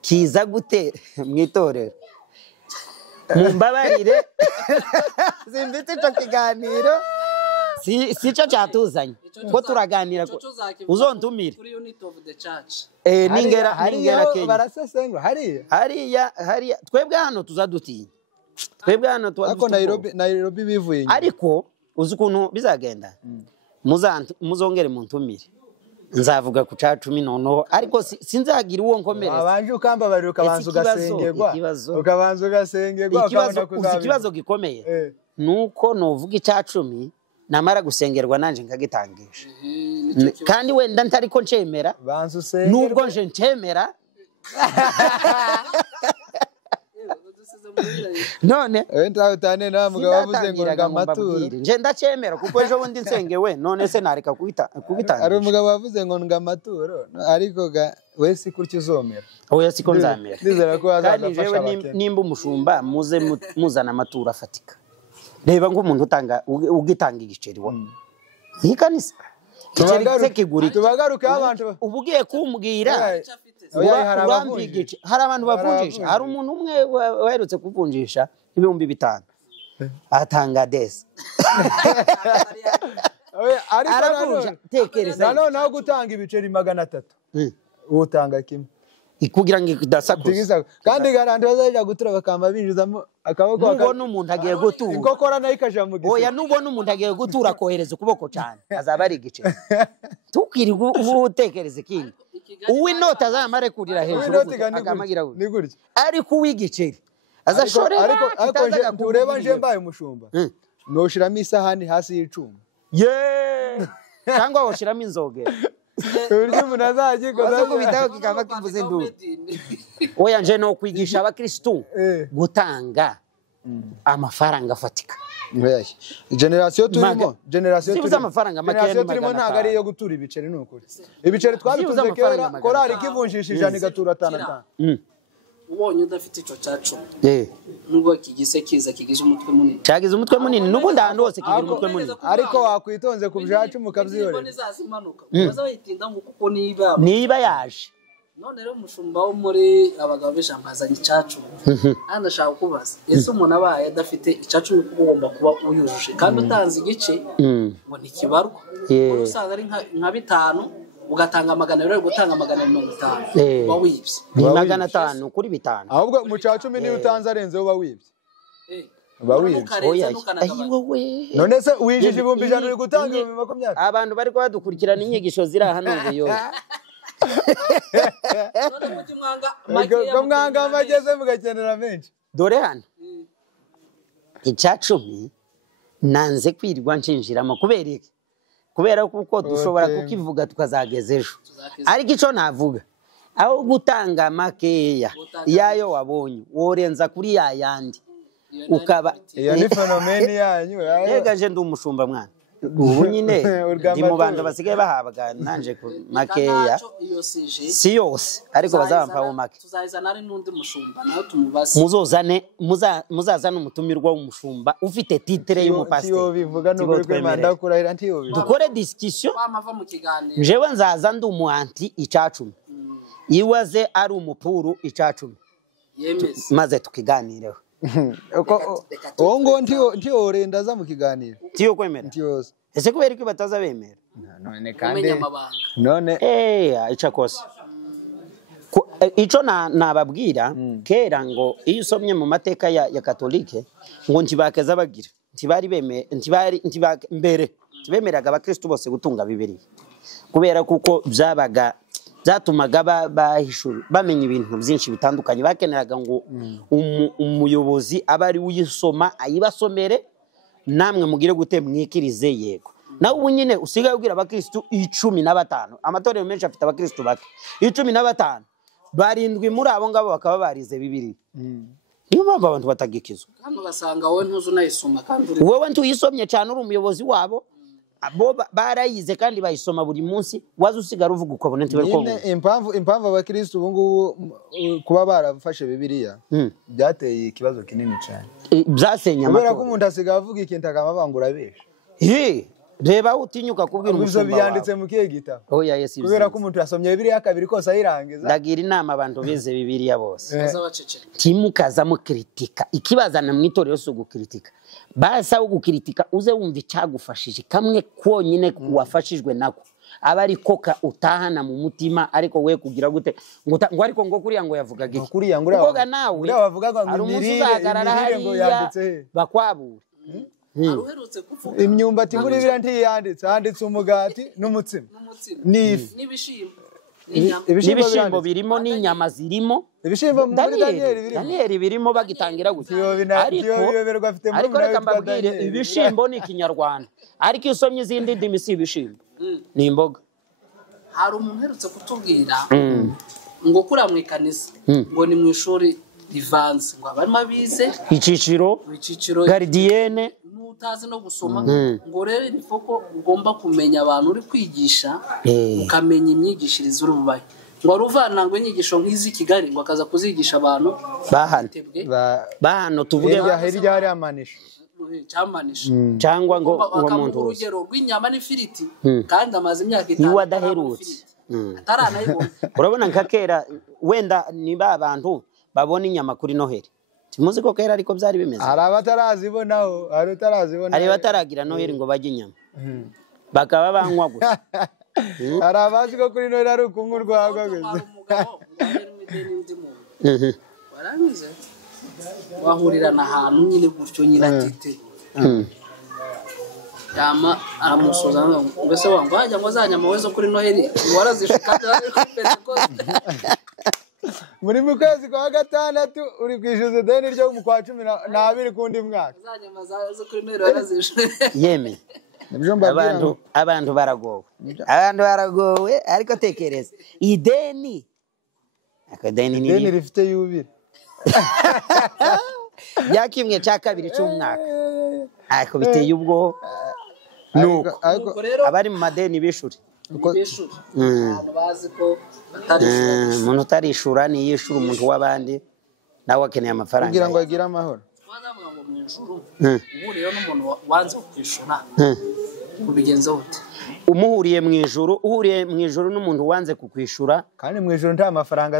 kiza gute mwitorero mumbabarire zimbite cyo kiganiro si cyo cyatuzanye ko turaganira uzontumira kuri unit of the church ningera Kenya barasesengwa hariya twebwe hano tuzadutinya twebwe hano ariko Nairobi bivuye ariko uzi ukuntu bizagenda muzongere muntumire nzavuga ku cacumi noneho ariko sinzagira uwo nkomereza abanje ukambabarira ukabanza ugasengerwa ikibazo gikomeye nuko novuga icacumi namara gusengerwa nanje nkagitangisha kandi wenda ntari ko ncemera nubwo nje ncemera none utane na mugabo wavuze ngo ngamaturo nje ndacemera kuko ejo bundi nsengewe none se nareka kubitangisha ari umugabo wavuze ngo ngamaturo ariko wese kurya uzomera oya siko nzamera nizera ko kandi jewe nimba umushumba muzana amaturo afatika reba nk'umuntu ugitanga igiceri wa ntikanisa tubagaruke abantu ubugiye kumbwira hari abantu bavunjisha hari umuntu umwe waherutse kuvunjisha 5,000 atanga desi ariko tekereza naho gutanga ibiceri 300 utanga kimwe kugira ngo idasakuza kandi garanti bazaje gutura bakamba binjizamo akaboko nubona umuntu agiye gutura inkokora nayo ikaja mu gisi oya nubona umuntu agiye gutura kohereza ukuboko cyane azaba ari igice tukiri utekereze kindi uw'inota azamare kurira hejuru akamagira ni gutya ariko uw'igiceri azashorera ariko ureba nje mbaye umushumba noshiramo isahani hasi y'icuma cyangwa woshiramo inzogera uburyo umuntu azagikoza kubitaho kikaba kivuze induru oya nje no kwigisha abakristo gutanga amafaranga afatika generation turimo amafaranga generation turimo ntago ari yo gutura ibiceri n'ukuri ibiceri twabitunze kera korari kivunjishije igatura 5 ubonye udafite ico cacu nubwo kigise kiza kigize umutwe munini cyagize umutwe munini nubundi ahantu hose kigira umutwe munini ariko wakwitonze ku byacu mukabyihorera baza bayitinda ngo kuko niba yaje none rero umushumba wo muri abagabo b'ijambazanye icacu ndashaka kubaza ese umuntu abaye adafite icacu nuko ugomba kuba uyujuje kandi utanze igice ngo ntikibarwa usanga ari nka 5 ugatanga 200 gutanga 250 wa wibye ni 500 kuri 5 ahubwo mu ca 10 ni utanze arenze uba wibye oya wowe none se winjije 100 uri gutanga 20 abantu bari kwadukurikirana inyigisho ziri hano ubuyo ko mwanga mageze mugakenera menshi dore hano ica 10 nanze kwirirwa nshinjiramo kubera kuko dushobora kukivuga tukazageza ejo ariko ico navuga aho gutanga makeya yayo wabonye worenza kuri yayandi ukaba iyo ni fenomeni yanyu yegaje ndi umushumba mwana ubu nyine ndi mu bantu basigaye bahabwa nanje makeya si yose ariko bazabampaho make tuzazana ari nundi mushumba nayo tumubaze muzazana umutumirwa w'umushumba ufite titre y'umupasiteri yo bivuga no kuri manda kurahira ntiyo dukore discussion bamava mu kiganiro jewe nzaza ndi umuanti icacumi iwaze ari umupuru icacumi yemeze maze tukiganireho ngo ntiyo orenda za mu kiganiro tiyo kwemera ntiyose ese kubera ko bataza bemera none kandi none icakose ico nababwira kera ngo iyo usomye mu mateka ya katolike ngo ntibakeza bagira ntibari mbere tibemeraga abakristo bose gutunga Bibiliya kubera kuko byatumaga bahishura bamenya ibintu byinshi bitandukanye bakeneraga ngo umuyobozi abari uyisoma ayibasomere namwe mugire gute mwikirize yego nawe ubu nyine usigaye ubwira abakristo 15 amatorero menshi afite abakristo bake 15 barindwi muri abo ngabo bakaba barize Bibiliya niyo mpamvu abantu batagikizwa kandi ugasanga wowe ntuzi unayisoma kandi wowe ntuyisomye cyane uri umuyobozi wabo abo barayize kandi bayisoma buri munsi waza usigara uvuga uko abone ntibari ko impamvu abakristo ubu ngubu kuba barafashe Bibiliya byateye ikibazo kinini cyane byasenya kubera ko umuntu asigaye avuga ikintu akamabangura besha reba utinyuka kubwira umushumba byanditse mu kihe gitabo oya Yesu kubera ko umuntu yasomye Bibiliya kabiri kose ayirangiza ndagira inama abantu bize Bibiliya bose timukaza mu kritika ikibazana mu itorero so gukritika basa ugukritika uze wumva icagufashije kamwe kwonyine kuwafashijwe nako aba ari koka utahana mu mutima ariko we kugira gute ngo ariko ngo kuriya ngo yavugaga iki kuriya ngo uvuga nawe bavugaga ngo imirire ngo yanditse bakwabura aruherutse kuvuga imyumbati muri Bibiliya ntiyanditse handitse umugati n'umutsima n'ibishimbo ibishimbo birimo n'inyama zirimo ibishimbo muri Daniel birimo bagitangira gute ariko reka mbabwire ibishimbo ni ikinyarwanda ariko iyo usomye izindi ndimi si ibishimbo ni imboga hari umuntu uherutse kutubwira ngo kura mu ikanisa ngo ni mu ishuri rivanze ngo abarimo abize iciciro gardienne utazi no gusoma ngo rero ni foko ugomba kumenya abantu uri kwigisha ukamenya imyigishirize uri bubaye ngo ruvana ngo inyigisho nk'izi Kigali ngo akaza kuzigisha abantu bahano tuvuge hirya hari amanisha cyangwa ngo umuntu urugero rw'inyama n'ifiriti kandi amaze imyaka 5 niwe adaherutse urabona nka kera wenda niba abantu babona inyama kuri Noheli timuzi ko kera ariko byari bimeze hari abatarazibonaho hari utarazibona hari bataragira Noheli ngo bajye inyama bakaba banywa gusa hari abazi ko kuri Noheli ari ukunywa urwagwa gusa warangize wahurirana ahantu nyine gutyo nyine atite yama aramusoza ngo se wangu hajya ngo zanyama wezo kuri Noheli warazishika muri mu kwezi kwa gatandatu uri kwishyuza ideni ryo mu kwa 12 kundi mwaka za nyama zo kuri mero yarazishe yeme nibyo mbabwira abantu baragowe ariko tekereza ideni akadeni ideni rifite yubire yakimwe cya kabiri cy'umwaka ariko biteye ubwo nuko abari mu madeni bishuri abantu bazi ko umuntu utarishura niyishura umuntu w'abandi nawe akeneye amafaranga kugira ngo agire amahoro wazavuga ngo mu ijuru uhuriyeho n'umuntu wanze kwishura ubigenza ute umuhuriye mu ijuru n'umuntu wanze kukwishura kandi mu ijuru nta mafaranga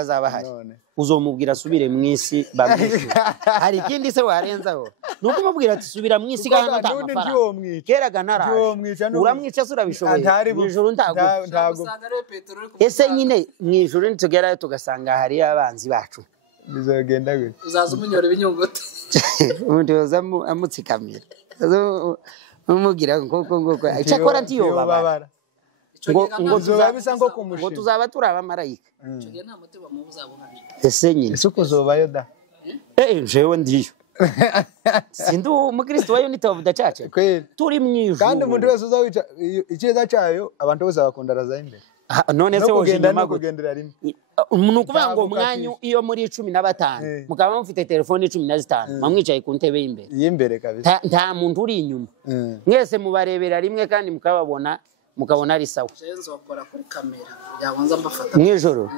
azaba ahari uzomubwira asubire mu isi bamwishyura hari ikindi se warenzaho nuko umubwira ati subira mu isi kandi nta mafaranga keraga naraje uramwica se urabishoboye mu ijuru ntago ese nyine mu ijuru nitugerayo tugasanga hari abanzi bacu bizagenda gute uzaza umunyora ibinyunguti umuntu yoza amutsikamira umugira ngo cyakora ntiyobabara ngo tuzaba turi abamarayika ese nyine ese ukuzobayo da jewe ndiyo sindi umukristo wa Unity of the Church turi mu ijuru kandi umuntu wese uzawica icyiza cyayo abantu bose bakunda raza imbere none se woje nyuma kugendera rimwe nukuvuga ngo mwanyu iyo muri 15 mukaba mufite telefone 15 mamwicaye ku ntebe y'imbere kabisa nta muntu uri inyuma mwese mubarebera rimwe kandi mukabona ari sawa jenzo akora kuri kamera yabanza mbafata mwijoro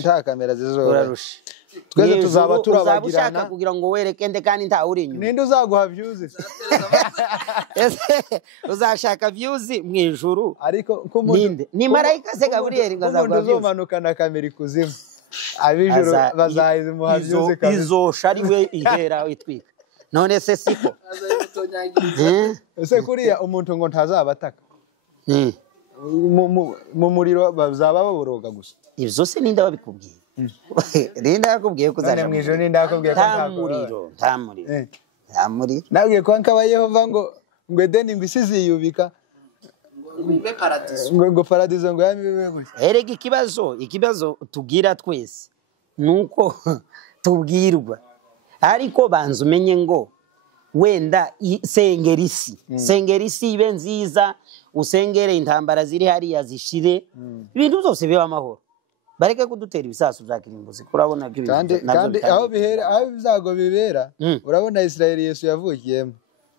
nta kamera zizora urarusha twese tuzaba turabagirana kugira ngo wereke nde kandi nta uri inyuma ninde uzaguha views uzashaka views mwijuru ariko ninde ni marayika se Gabriel ngo azaguha views uzomanukana kamera ikuzimu abijuru bazahiza muha views kabisa izosha ari we ihera itwika none se siko ese kuriya umuntu ngo ntazabataka mu muriro bazaba baboroga gusa ivyo se ninde babikubwiye Linda yakubwiye kuzaje mu ijoro ninda yakubwiye ko nta muri nabwiye ko nkaba Yehova ngo edeni ngo isi ziyubika ngo paradizo ngo yamiwe gusa erega ikibazo tugira twese nuko tubwirwa ariko banza umenye ngo wenda sengerisi ibe nziza usengere intambara ziri hariya zishire ibintu byose biba amahoro bareke kudutera ibisasu bya kirimbuzi kurabona byo kandi aho bizago bibera urabona Israeli Yesu yavukiyemo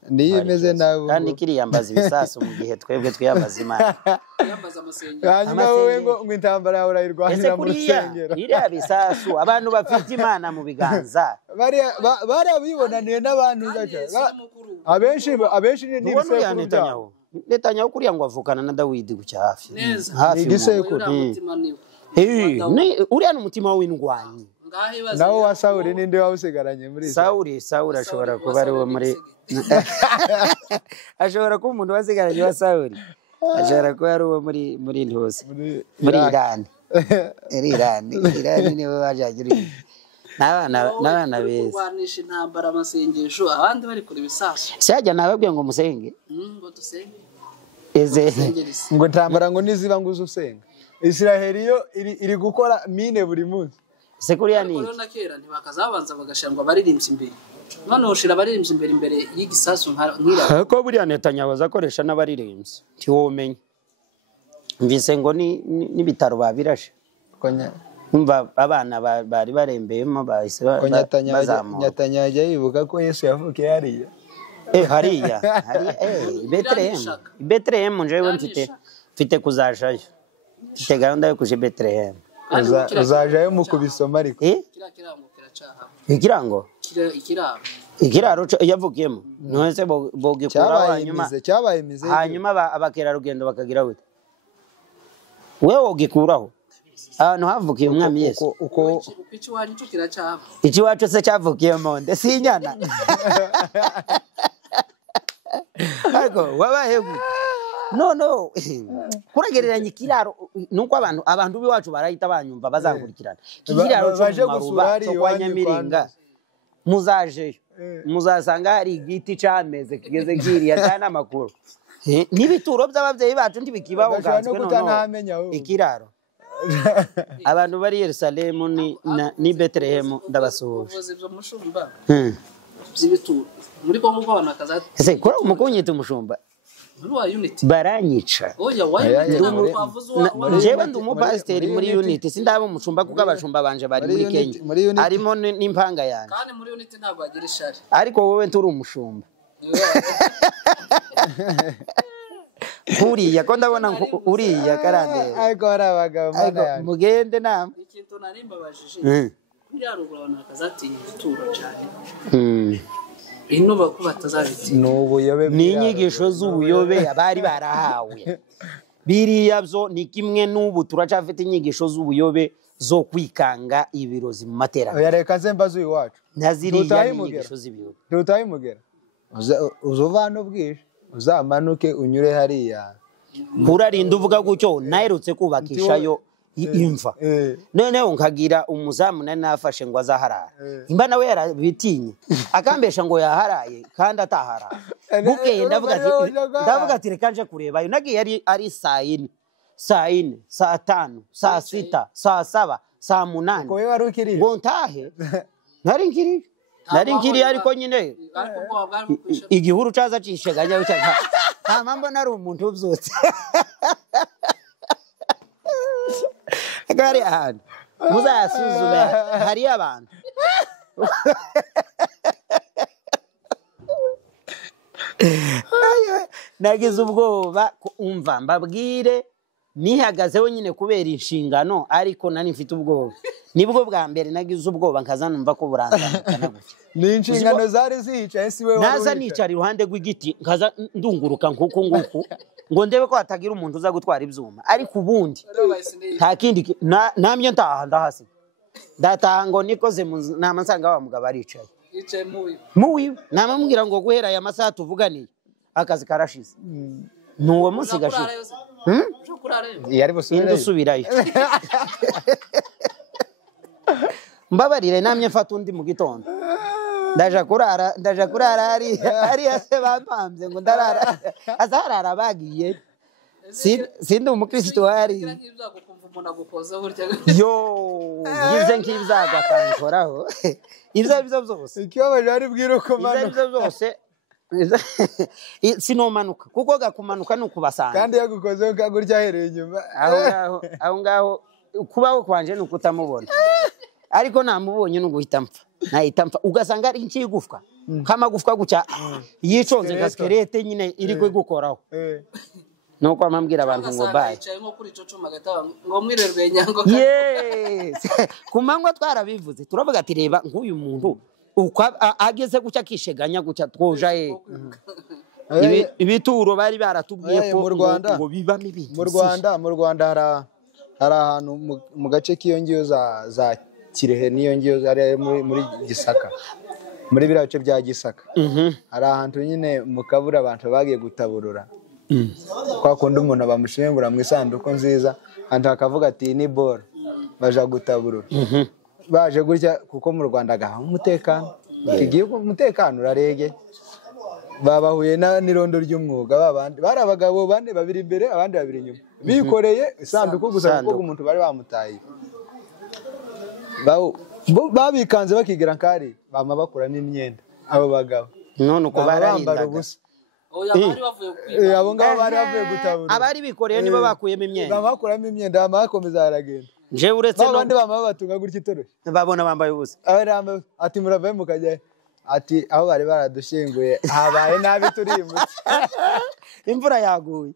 niyo imeze nabo kandi kiriyambaza ibisasu mu gihe twebwe twiyambaza Imana yambaza amasengero hanyuma wowe ngo intambara yawe urayirwanira mu rusengero iriya bisasu abantu bafite Imana mu biganza bari abibonaniye n'abantu abenshi ni ibisekuru byabo Netanyahu kuriya ngo avukana na Dawidi gucya hafi igisekuru uriya n'umutima w'indwanyi nawo wa Sawuli ninde wawusigaranye muri Sawuli ashobora kuba ari wo muri ashobora kuba umuntu wasigaranye wa Sawuli ashobora kuba ari uwo muri ntose muri Irani niwe wajagira n'abana beza kurwanisha intambara amasengesho abandi bari kuri bisasu cyajya nababwiye ngo musenge ngo dusenge ngo intambara ngo niziba ngo uzusenga Israeli yo iri gukora mine buri munsi sekuriya ni corona kera ntibakazabanza bagashangwa baririmbye imbere none ushira baririmbye imbere y'igisasu nkira ko buriya Netanyahu azakoresha n'abaririmbye ntiwomenye mvise ngo ni bitaro babirashe umva abana bari barembeyemo bahise bazamuka Netanyahu ajya yibuka ko Yesu yavukiye hariya hariya Bethlehem njewe mfite kuzajayo mfite gahunda yo kuja Bethlehem uzajayo mu kubisoma ariko ikiraro yavukiyemo none bogikura hanyuma abakerarugendo bakagira gute wewe wogikuraho ahantu havukiye umwami Yesu ikiwacu se cyavukiyemo nde si inyana ariko wabaye gute no kuragereranya ikiraro nuko abantu biwacu barahita banyumva bazankurikirana ikiraro cyo maruba cyo kwa Nyamiringa muzajeyo muzasanga hari igiti cameze kigeze kiriya cyane amakuru n'ibituro by'abavyeyi bacu ntibikibaho gatswe no ikiraro abantu bari Yerusalemu ni Bethlehem ndabasuhuje uvuze ibyo mushumba by'ibituro muri Kongo ko abantu akaza ese kora umukunyita umushumba muri wa unity baranyica oya wayi njyewe ndi umupasiteri muri unity sindaba umushumba kuko abashumba banje bari muri Kenya harimo n'impanga yanjye kandi muri unity ntabwo agira ishari ariko wowe nturi umushumba uriya ko ndabona uriya karande ariko hari abagabo mugende nama ikintu narimbabajije kuriya ruguru abantu bakazatinya ibituro cyane ino bako batazabiti n'ubuyobe n'inyigisho z'ubuyobe abari barahawe biriya byo ni kimwe n'ubu turacafite inyigisho z'ubuyobe zo kwikanga ibirozi mu materaniro oya reka zembazo iwacu naziriya inyigisho z'ibiyobe tutayimugera uzovana ubwije uzamanuke unyure hariya urarinda uvuga gutyo naherutse kubakishayo imva noneho nkagira umuzamu nari nafashe ngo azaharara imba nawe yarabitinye akambesha ngo yaharaye kandi ataharara bukeye ndavuga ati reka nje kureba yo nagiye ari saa 4 saa 5 saa 6 saa 7 saa 8 ngo ntahe nari nkiri ariko nyine igihuru caza cisheganya cyane nta mpamvu nari umuntu ubyutse gari ahantu muzayasuzume hari abantu nagize ubwoba umva mbabwire nihagazeho nyine kubera inshingano ariko nani mfite ubwoba nibwo bwa mbere nagize ubwoba nkaza numva ko buranzana gutya ni inshingano zari zihicaye si we naza nicara iruhande rw'igiti nkaza ndunguruka nguko ngo ndebe ko hatagira umuntu uza gutwara ibyuma ariko ubundi nta kindi namye ntaha ndahasi ndataha ngo nikoze nama nsanga wa mugabo aricaye muwiwe namamubwira ngo guhera aya masaha tuvuganiye akazi karashize nuwo munsi gashize yari busubirayo indusubirayo mbabarire namye mfata undi mu gitondo ndaja kurara hariya se bampambye ngo ndarara azarara bagiye sindi umukristo hari yo ngize nk'ibyaga kankoraho ibyo byose ikibabaje ari bwiruko manuka ibyo byose sinomanuka kuko gakumanuka nukubasanga kandi yagukozeho kagurya hereye inyuma aho ngaho kubaho kwanje nukutamubona ariko namubonye nuguhita mpfa nahita mpfa ugasanga ari nkigufwa kamagufwa gucya yiconze gaskerete nyine iri gukoraho nuko amambwira abantu ngo baye ngo mwirerwe nyango yes kumangwa twarabivuze turavuga ati reba nk'uyu muntu uko ageze gucya kisheganya gucya twoja ibituro bari baratubwiye ko ngo bibamo ibintu mu Rwanda hari ahantu mu gace kiyongiyo za Kirehe niyongiyo ari muri Gisaka muri birace bya Gisaka hari ahantu nyine mu kabura abantu bagiye gutaburura kwa kundi umuntu bamushengura mu isanduku nziza andi akavuga ati ni ball baje gutaburura baje gutya kuko mu Rwanda gaha umutekano kigiye umutekano urarege babahuye n'irondo ry'umwuga babandi bari abagabo bane babiri imbere abandi babiri inyuma bikoreye isanduku gusa kuko umuntu bari bamutaye babikanze bakigira nkari bama bakuramo imyenda abo bagabo none uko bararindaga abo ngabo bari bavuye gutabura abari bikoreye nibo bakuyemo imyenda bakuramo imyenda bakomeza aragenda je uretse no bandi bama batunga gutya itoroshye babona bambaye ubusa ati muravaye mukajya ati aho bari baradushinguye habaye nabi turimutse imvura yaguye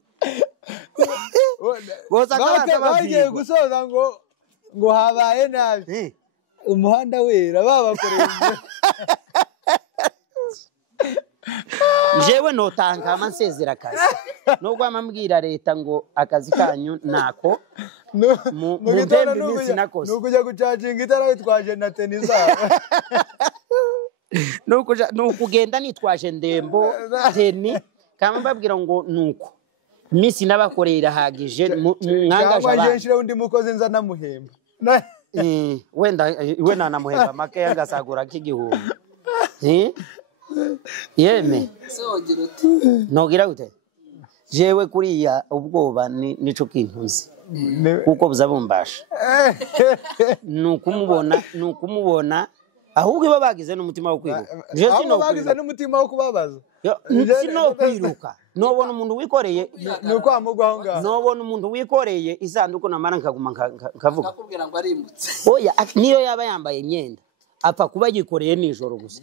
bagiye gusoza ngo habaye nabi umuhanda wera babakoreye jewe notanga amansezera akazi nubwo amambwira leta ngo akazi kanyu nako mu mpembe iminsi nakoze nukujya gucaginga itara witwaje na tenisa nukugenda nitwaje ndembo teni kama mbabwira ngo nuko iminsi nabakoreye irahagije mwangaje abandi nshira undi mukozi nza namuhemba wenda nanamuhemba make yangasagura k'igihumbi yeme nogira gute jewe kuriya ubwoba nico kintuzi kuko buzabumbasha nukumubona ahubwo iba bagize n'umutima wo kwiruka bagize n'umutima wo kubabaza sino kwiruka nobona umuntu wikoreye nuko amugwaho ngaho nobona umuntu wikoreye isanduku namara nkaguma nkavuga akubwira ngo arimbutse oya niyo yaba yambaye imyenda apfa kuba yikoreye nijoro gusa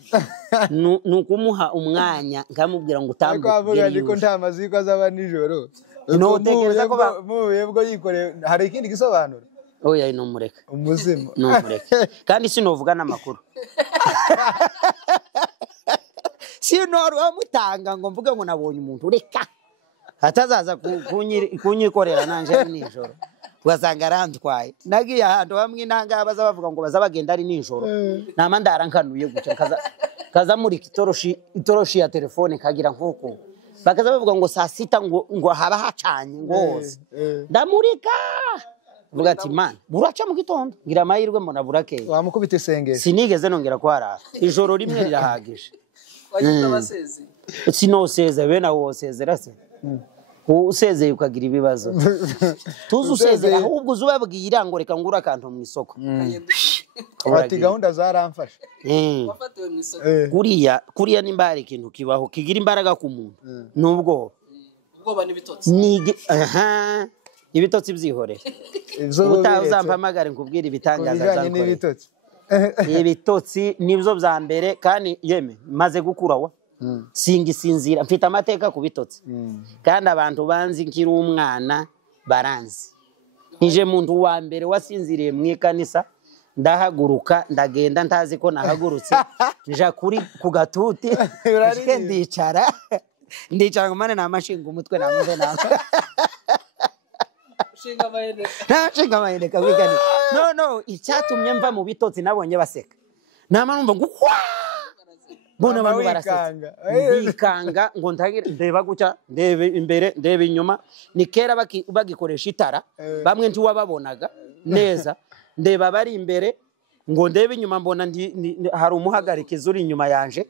nukumuha umwanya nkamubwira ngo utambuke avuga ndiko nta maziko azaba nijoro notekereza ko mubwo yikoreye hari ikindi gisobanuro oya inomureka umuzima nomureka kandi sinovuga n'amakuru sinoro wamutanga ngo mvuge ngo nabonye umuntu reka hatazaza kunyikorera nanje nijoro ugasanga arantwaye nagiye ahantu hamwe nanga baza bavuga ngo baza bagenda ari nijoro nama ndarankanuye guca kaza muri itoroshi ya telefone kagira nk'uko bakaza bavuga ngo saa sita ngo haba hacanye ngo hose ndamurika vuga ati man buraca mu gitondo ngira amahirwe mbona burakeye wamukubita isengero sinigeze nongera kwarara ijoro rimwe rirahagije sinoseze bene aho wosezera se usezeye ukagira ibibazo tuzi usezera ahubwo uzubabwira ngo reka ngura akantu mu isoko ati gahunda zaramfasha kuriya nimba hari ikintu kibaho kigira imbaraga ku muntu n'ubwoba n'ibitotsi ibitotsi byihoreye utaha uzampamagare nkubwire ibitangaza byankoreye ibitotsi nibyo bya mbere kandi yeme maze gukura wa singisinzira mfite amateka ku bitotsi kandi abantu banzi nkiri umwana baranzi nije muntu wa mbere wasinziriye mu ikanisa ndahaguruka ndagenda ntazi ko nahagurutse nja kuri ku gatuti ndicara ngo mane namashinga umutwe namuze Nashinga amayendeka bigani no icyatumye mva mu bitotsi nabonye baseka namanumva ngo bona abantu baraseka bikanga ngo ndeba gucya ndebe imbere ndebe inyuma ni kera bagikoresha itara bamwe nti wababonaga neza ndeba bari imbere ngo ndebe inyuma mbona hari umuhagarikiza uri inyuma yanje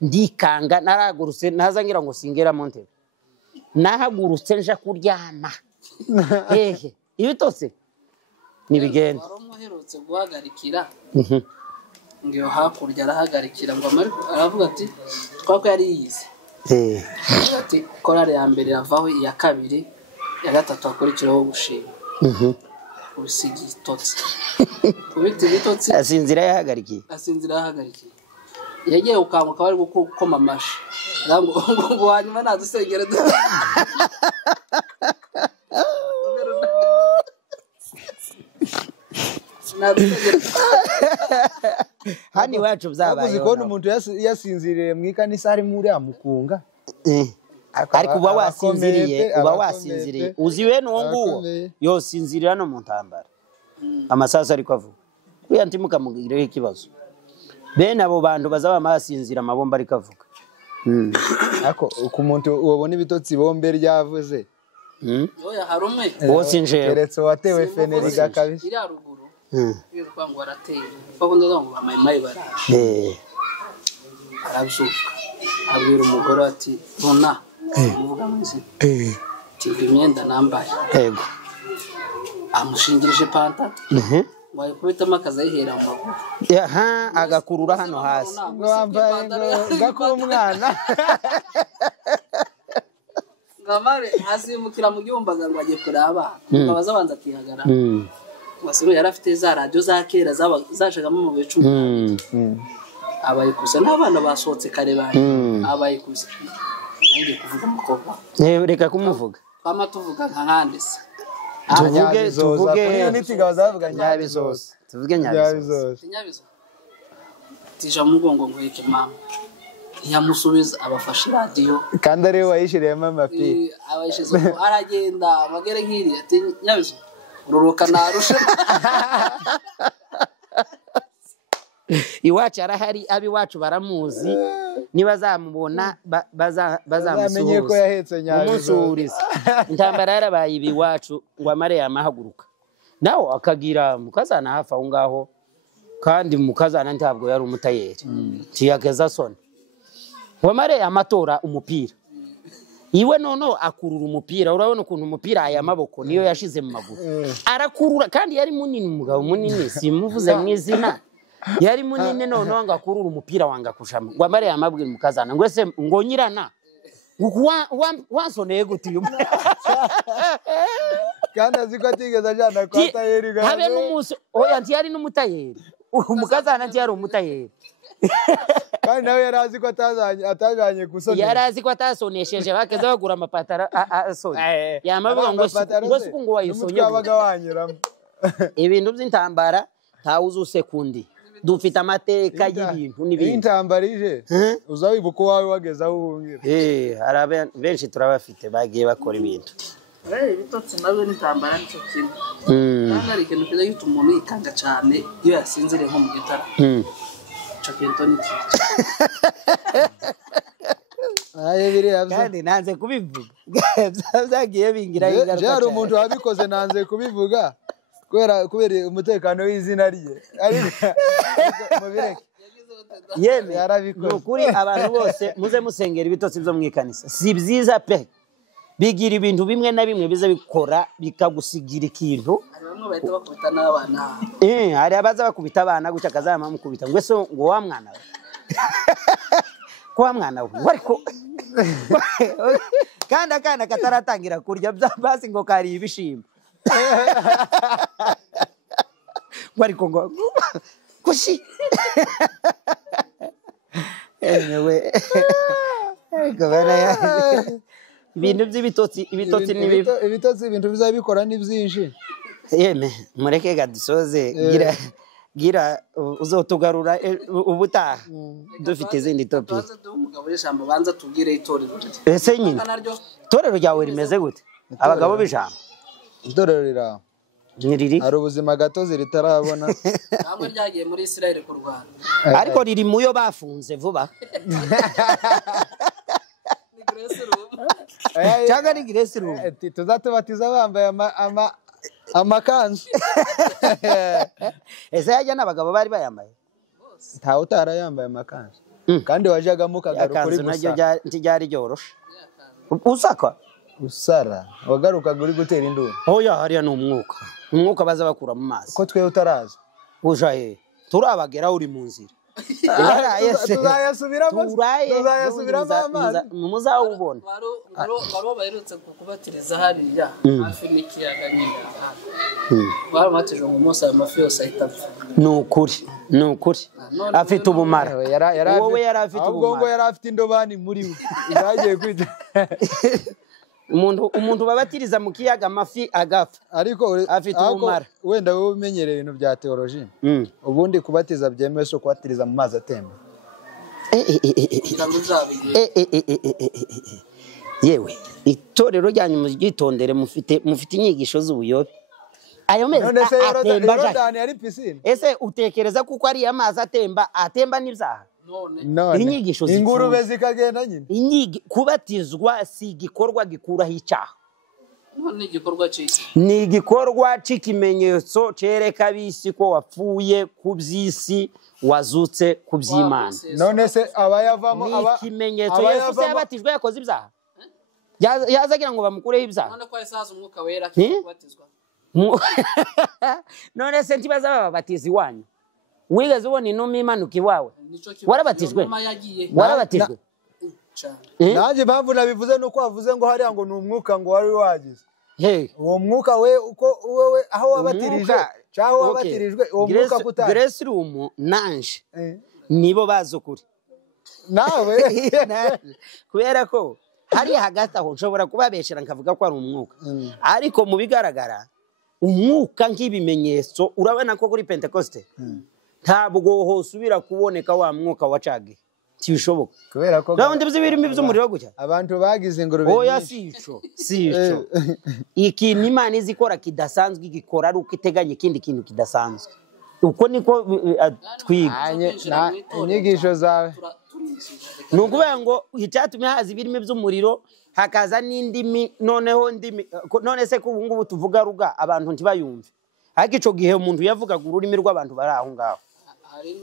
ndikanga naragurutse naza ngira ngo singera monte nahagurutse nja kuryama hehe ibitotsi nibigenda waramuherutse guhagarikira ngiyo hakurya arahagarikira ngo aravuga ati twako yari yize ati korale ya mbere yavaho iya kabiri ya gatatu akurikiraho gushima ubisigi itotsi kubita ibitotsi asinzira yahagarikiye yagiye ukanguka bari gukoma amashi ngo hanyuma nadusengere hani iwacu byabaye uzi kubona umuntu yasinziriye mu ikanisa ari muri amukunga ariko uba wasinziriye uzi bene uwo nguwo yosinzirira no mu ntambara amasasu ariko avuga kuriya ntimukamugireho ikibazo bene abo bantu bazaba basinzira amabomba ariko avuga ariko ku muntu ubona ibitotsi bombe ryavuze oya harumwe wose njewe keretse watewe feneriga kabisa iri haruguru biruka ngo arateye bakunze ngo bamayimayi baraje arabyuka abwira umugore ati runa uvuga muzi tiga imyenda nambaye yego amushingirije panta wayikubitamo akazayihera mu maguru agakurura hano hasi wambaye ngakura umwana ngamare asimukira mu gyumbaga ngo agiye kuraba abaza abanza akihagarara wasiro yari afite za radio za kera zashagamo mu bicu abayikuze n'abana basohotse kare bane abayikuze nanjye kuvuga umukobwa reka kumuvuga kwama tuvuga nkandise tuvuge nitigazavuga nyabizoza tuvuge nyabizoza tija mugongo ngo yeke mama yamusubiza abafashe radio kandi ari wayishiriyemo amapi abayishize aragenda magere nkiri ati nyabizo ururuka narusha iwacu arahari abiwacu baramuzi niba zamubona bazamenye ko yahetse nyabizo intambara yarabaye ibiwacu ngo amare yamahaguruka nawo akagira mukazana hafi aho ngaho kandi mukazana ntabwo yari umutayeri tiyageza soni wamare amatora umupira iwe nono akurura umupira urabona ukuntu umupira aya maboko niyo yashize mu maguru arakurura kandi yari munini umugabo munini simuvuze mu izina yari munini nono ngakurura umupira wanga kushama ngo amare yamabwira mukazana ngo ese ngo nyirana wansoneye gutiyo kandi aziko atigeze ajana kwa tayeri habe n'umuso oya ntiyari n'umutayeri umukazana ntiyari umutayeri kandi nawe yarazi ko atajanye gusonera yarazi ko atasonesheje bakeze bagura amapatara asoni yamavuga ngo ngo wayisonye abaga wanyuramo ibintu by'intambara nta uzuse kundi dufite amateka y'ibintu n'ibindi intambara ije uzawibuka wawe wageza aho uhungira hari benshi turabafite bagiye bakora ibintu ibitotsi nabyo n'intambara nicyo kimwe kandi hari ikintu kiza gituma umuntu yikanga cyane iyo yasinziriye nko mu gitara ico kintu ni kandi nanze kubivuga byagiye bingira ingaruka cyane umuntu wabikoze nanze kubivuga kubera umutekano w'izina rye ariko mubireke yeme nukuri abantu bose muze musengera ibitotsi byo mwikanisa si byiza pe bigira ibintu bimwe na bimwe bize bikora bikagusigira ikintu bamwe bahita bakubita n'abana hari abaza bakubita abana guca kazama mukubita ngo ese ngo wa mwana we ko wa mwana we ariko kandi akana kataratangira kurya basi ngo kari ibishimbo ariko ngo kushi anyway ibintu by'ibitotsi ibitotsi ibintu bizabikora ni byinshi yeme mureke gadusoze gira uzotugarura ubutaha dufite izindi topic umugabo w'ijambo banza tubwire itorero ese nyine itorero ryawe rimeze gute abagabo b'ijambo itorero riraho niriri ari ubuzima gatozi ritarabona namwe ryagiye muri Israel ku Rwanda ariko riri muyo bafunze vuba cyangwa ni Grace Room tuzatubatiza bambaye amakanzu ese yajya n'abagabo bari bayambaye ntawe utarayambaye amakanzu kandi wajagamo ukagaruka uri gusa ntijyari ryoroshe usaka usara wagarukaga uri gutera induru oya hariya ni umwuka baza bakura mu mazi ko twe utaraza uja he turabagera uri mu nzira tuzayasubiramo amazi muzawubona baro baherutse kukubatiriza hariya hafi n'ikiyaga nyine baramatije mu munsi ayo mafi yose ahita apfa ni ukuri afite ubumara wowe yari afite ubumara ahubwo yari afite indobani muri we yagiye kwita umuntu babatiriza mu kiyaga amafi agapfa ariko afite ubumara wenda wowe umenyereye ibintu bya theology ubundi kubatiza byemewe so kubatiriza mu mazi atemba yewe itorero ryanyu mugitondere mufite inyigisho z'ubuyobe ayo mezi atemba ese utekereza kuko ari amazi atemba n'ibyaha inyigisho ingurube zikagenda nyine kubatizwa si igikorwa gikuraho icyaha ni igikorwa cy'ikimenyetso cyereka ab'isi ko wapfuye ku by'isi wazutse ku by'Imana none se abayavamo ni ikimenyetso Yesu se yabatijwe yakoze ibyaha yazagira ngo bamukureho ibyaha none ko yasaza umwuka wera kubatizwa none se ntibaza babatiza iwanyu wigeze ubona inuma imanuka iwawe warabatijwe nanjye mpamvu nabivuze nuko wavuze ngo hariya ngo ni umwuka ngo wari wagize uwo mwuka we uko wowe aho wabatirije cyangwa wabatirijwe uwo mwuka kutari Grace Room nanje nibo bazi ukuri nawe kubera ko hari hagati aho nshobora kubabeshera nkavuga ko ari umwuka ariko mu bigaragara umwuka nk'ibimenyetso urabona ko kuri Pentecoste ntabwo hosubira kuboneka wa mwuka wacage tibishoboka kubera ko gahunda by'ibirimo by'umuriro gutya abantu bagize ingurube oya sico iki ni Imana izikora kidasanzwe igikora ari uko iteganya ikindi kintu kidasanzwe uko niko twiga inyigisho zawe ni ukuvuga ngo icyatumye haza ibirimo by'umuriro hakaza n'indimi noneho ndimi none se ko ubu ngubu tuvuga ruga abantu ntibayumve ariko ico gihe umuntu yavugaga ururimi rw'abantu bari aho ngaho hari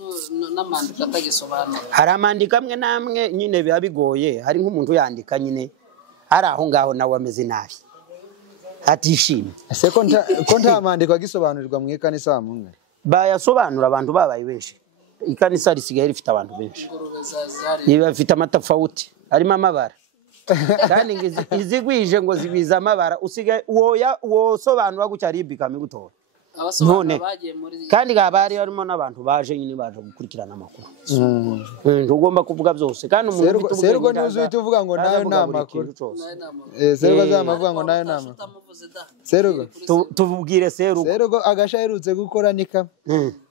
n'amandika atagisobanura hari amandika amwe namwe nyine biba bigoye hari nk'umuntu yandika nyine ari aho ngaho nawe ameze nabi atishimye. Ese ko nta mandiko agisobanurirwa mu ikanisa mumwe bayasobanura abantu babaye benshi. Ikanisa risigaye rifite abantu benshi, niba bafite amatafawuti arimo amabara kandi izigwije ngo zigwiza amabara usigaye uwo sobanura gucyari bikame gutora none kandi gabari harimo n'abantu baje nyine baje gukurikirana amakuru. Ntugomba kuvuga byose kandi umuntu sergo nuzo tuvuga ngo nayo namakuru sergo zamavuga ngo nayo namakuru sergo tububwire sergo agashaherutse gukora nika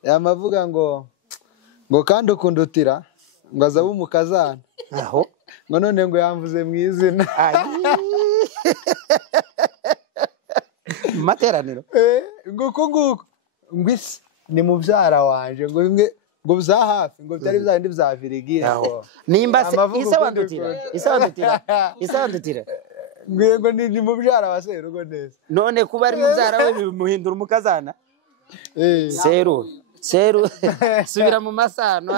yamavuga ngo kandi ukundutira ngo azabe umukazana aho ngo none ngo yamvuze mu izina materaniro nguko ngwisi ni mubyara wanje ngo bimwe ngo bya hafi ngo byari byandi bya Virigile nimba se isabandutira ngo ni mubyara wa Serugo neza none kuba ari mubyara we bimuhindura umukazana. Seru subira mu masano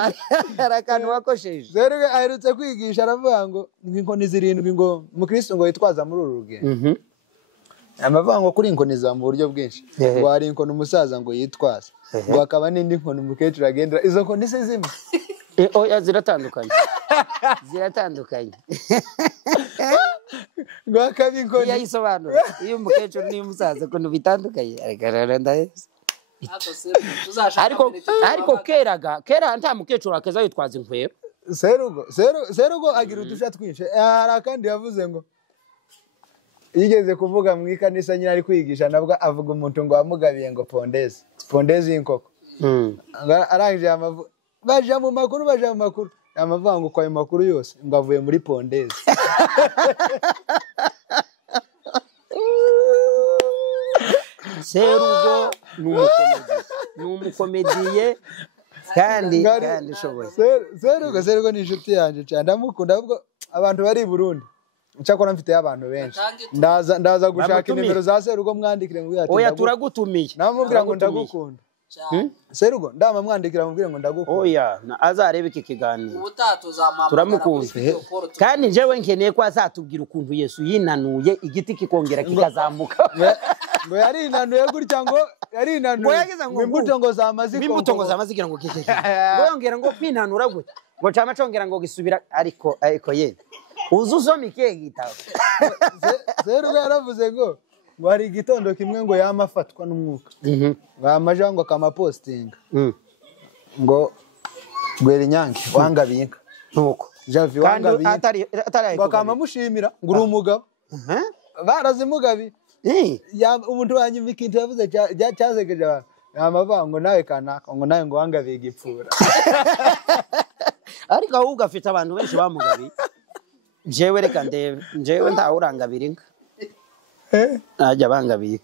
arakantu wakosheje. Seru aherutse kwigisha aravuga ngo inkoni zirindwi ngo mukristo ngo yitwaza muri uru rugendo. Amavuga ngo kuri inkoni za mu buryo bwinshi ngo hari inkoni umusaza ngo yitwaza ngo akaba n'indi nkoni umukecuru agendera. Izo nkoni se zimwe oya ziratandukanye ngo akabi inkoni yayisobanura iyo umukecuru n'iyo umusaza ko bitandukanye ndahez. Ariko kera nta mukecuru akeza yitwaza inkwero. Serugo agira udusha twinshi. Hari kandi yavuze ngo yigeze kuvuga mu ikanisa nyine ari kwigisha nabwo avuga umuntu ngo wamugabiye ngo pondezi y'inkoko. Arangije baje mu makuru amavuga ngo kwa makuru yose ngo avuye muri pondezi. Serugo ni umukomediye kandi shoboye. Serugo ni inshuti yanjye cyane ndamukunda ahubwo abantu bari i Burundi cyakora mfite abantu benshi ndaza gushaka nimero za Serugo mwandikire mu byati. Oya turagutumiye namubwira ngo ndagukunda. Serugo ndama mwandikira mubwire ngo ndagukunda. Oya azarebe iki kiganiro turamukunda kandi njewe nkeneye ko azatubwira ukuntu Yesu yinanuye igiti kikongera kikazamuka. Ngo yarinanuye gutya ngo yarinanuye imbuto ngo zamazigira ngo kike ngo yongera ngo kwinanura gutya ngo cyama congera ngo gisubira ariko ye uzusoma ikihe gitabo. Serugo yaravuze ngo hari igitondo kimwe ngo yamafatwa n'umwuka bamaje ngo kamapostinga ngo gwera nyange wangabinka nuko Javi wangabinka atari bakamamushimira ngo uri umugabo barazimugabi umuntu wanyuma ikintu yavuze cyazegeje abantu amavuga ngo nawe kanaka ngo nawe ngo wangabiye igipfura. Ariko ahubwo afite abantu benshi bamugabi jewe reka ndebe jewe ntawurangabira inka ajya bangabiye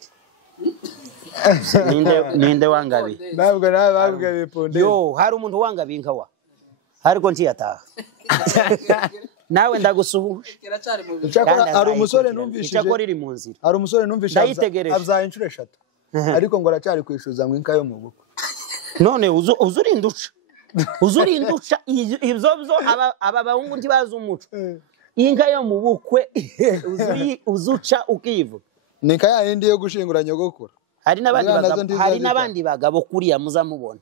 ninde wangabiye ntabwo nawe bangabiye pondezi hari umuntu wangabiye inka wa ariko ntiyataha nawe ndagusuhuje. Hari umusore numvishije icyakora iri mu nzira. Hari umusore numvishije abzaye inshuro 3 ariko ngo aracyari kwishuza ngo inka yo mu bukwe. None uzurinduca ibyo aba bahungu ntibazi umuco. Inka yo mu bukwe uzuca ukivuga ni inka yindi yo gushingura nyogokura. Hari n'abandi bagabo kuriya muzamubona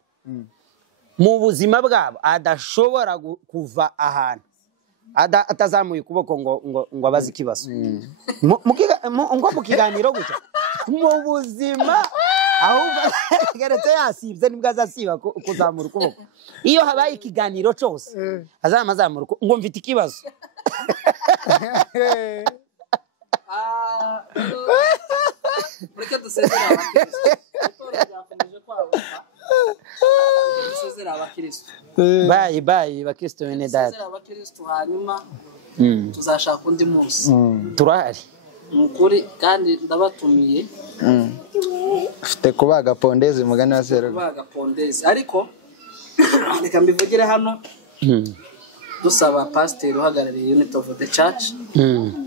mu buzima bwabo adashobora kuva ahantu atazamuye ukuboko ngo abaze ikibazo ngo mu kiganiro gutya mu buzima ahubwo geretse yasibye nibwo azasiba kuzamura ukuboko iyo habaye ikiganiro cyose azamazamura ngo mfite ikibazo. Mureke dusezera abakristo. Bye bakristo bene data. Dusezera abakristo hanyuma tuzashaka undi munsi. Turahari. Nukuri kandi ndabatumiye. Ufite kubaga pondezi mugani wa Serugo. Kubaga pondezi ariko reka mbivugire hano. Dusaba pastor uhagarariye Unity of the Church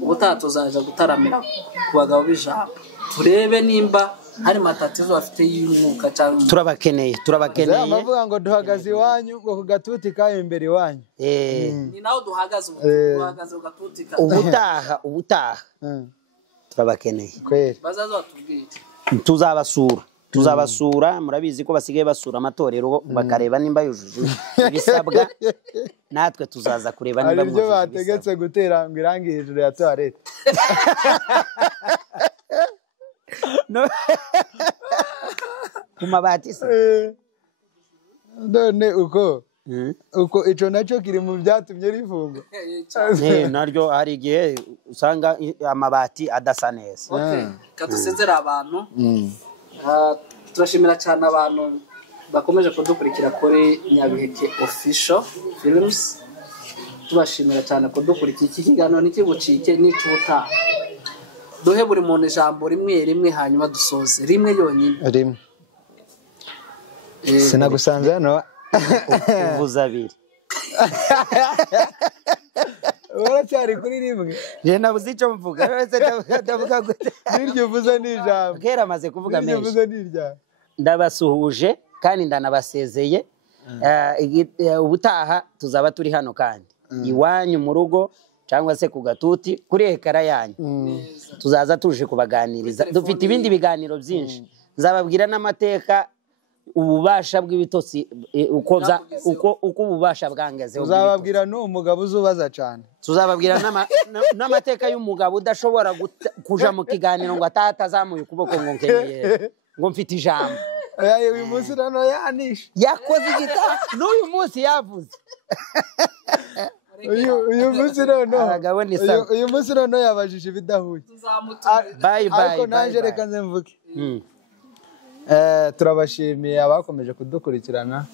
ubutaha tuzaza gutaramira ku bagabo b'ijambo turebe nimba hari matatizo bafite y'umwuka cyangwa turabakeneye amavuga ngo duhagaze iwanyu ngo ku gatuti kayo imbere iwanyu ni naho duhagaze ku gatuti ubutaha turabakeneye kweli bazaza batubwire tuzabasura murabizi ko basigaye basura amatorero bakareba nimba yujuje ibisabwa natwe tuzaza kureba nimba mujuje ibisabwa bategetse gutera ngo irangi hejuru ya toilette ku mabati se none uko ico nacyo kiri mu byatumye rifungwa naryo hari igihe usanga amabati adasa neza kadusezera abantu turashimira cyane abantu bakomeje kudukurikira kuri Nyabiheke Official Films tubashimira cyane kudukurikira iki kiganiro n'ikibucike n'icubutaha duhe buri muntu ijambo rimwe hanyuma dusoze rimwe yonyine sinagusanze hano uvuza abiri waracyari kuri rimwe je nabuze icyo mvuga wese ndavuga gute niryo uvuza n'ijambo kera amaze kuvuga menshi niryo uvuza n'ijambo ndabasuhuje kandi ndanabasezeye ubutaha tuzaba turi hano kandi iwanyu mu rugo cyangwa se ku gatuti kuri ekara yanyu tuzaza tuje kubaganiriza dufite ibindi biganiro byinshi nzababwira n'amateka ububasha bw'ibitotsi uko ububasha bwangaze uzababwira n'umugabo uzubaza cyane tuzababwira n'amateka y'umugabo udashobora kuja mu kiganiro ngo atazamuye ukuboko ngo nkeneye ngo mfite ijambo uyu munsi nano yanisha yakoze igita n'uyu munsi yavuze uyu munsi noneho yabajije ibidahuye ariko nanjye reka nze mvuge turabashimiye abakomeje kudukurikirana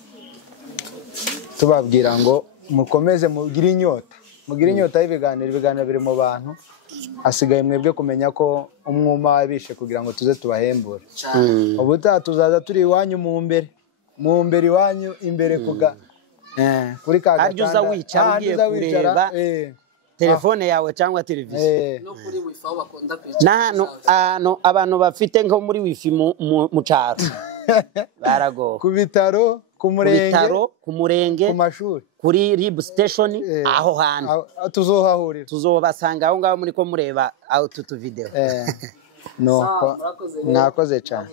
tubabwira ngo mukomeze mugire inyota y'ibiganiro biri mu bantu hasigaye mwebwe kumenya ko umwuma wabishe kugira ngo tuze tubahembure ubutaha tuzaza turi iwanyu mu mbere iwanyu imbere kuri ka gatanda harya uza wicara ugiye kureba telefone yawe cyangwa televiziyo no kuri wifi aho bakunda kwicara hano abantu bafite nko muri wifi mu cyaro baragowe ku bitaro ku murenge ku mashuri kuri rib station aho hantu tuzohahurira tuzobasanga aho ngaho muri ko mureba utu video nuko mwakoze cyane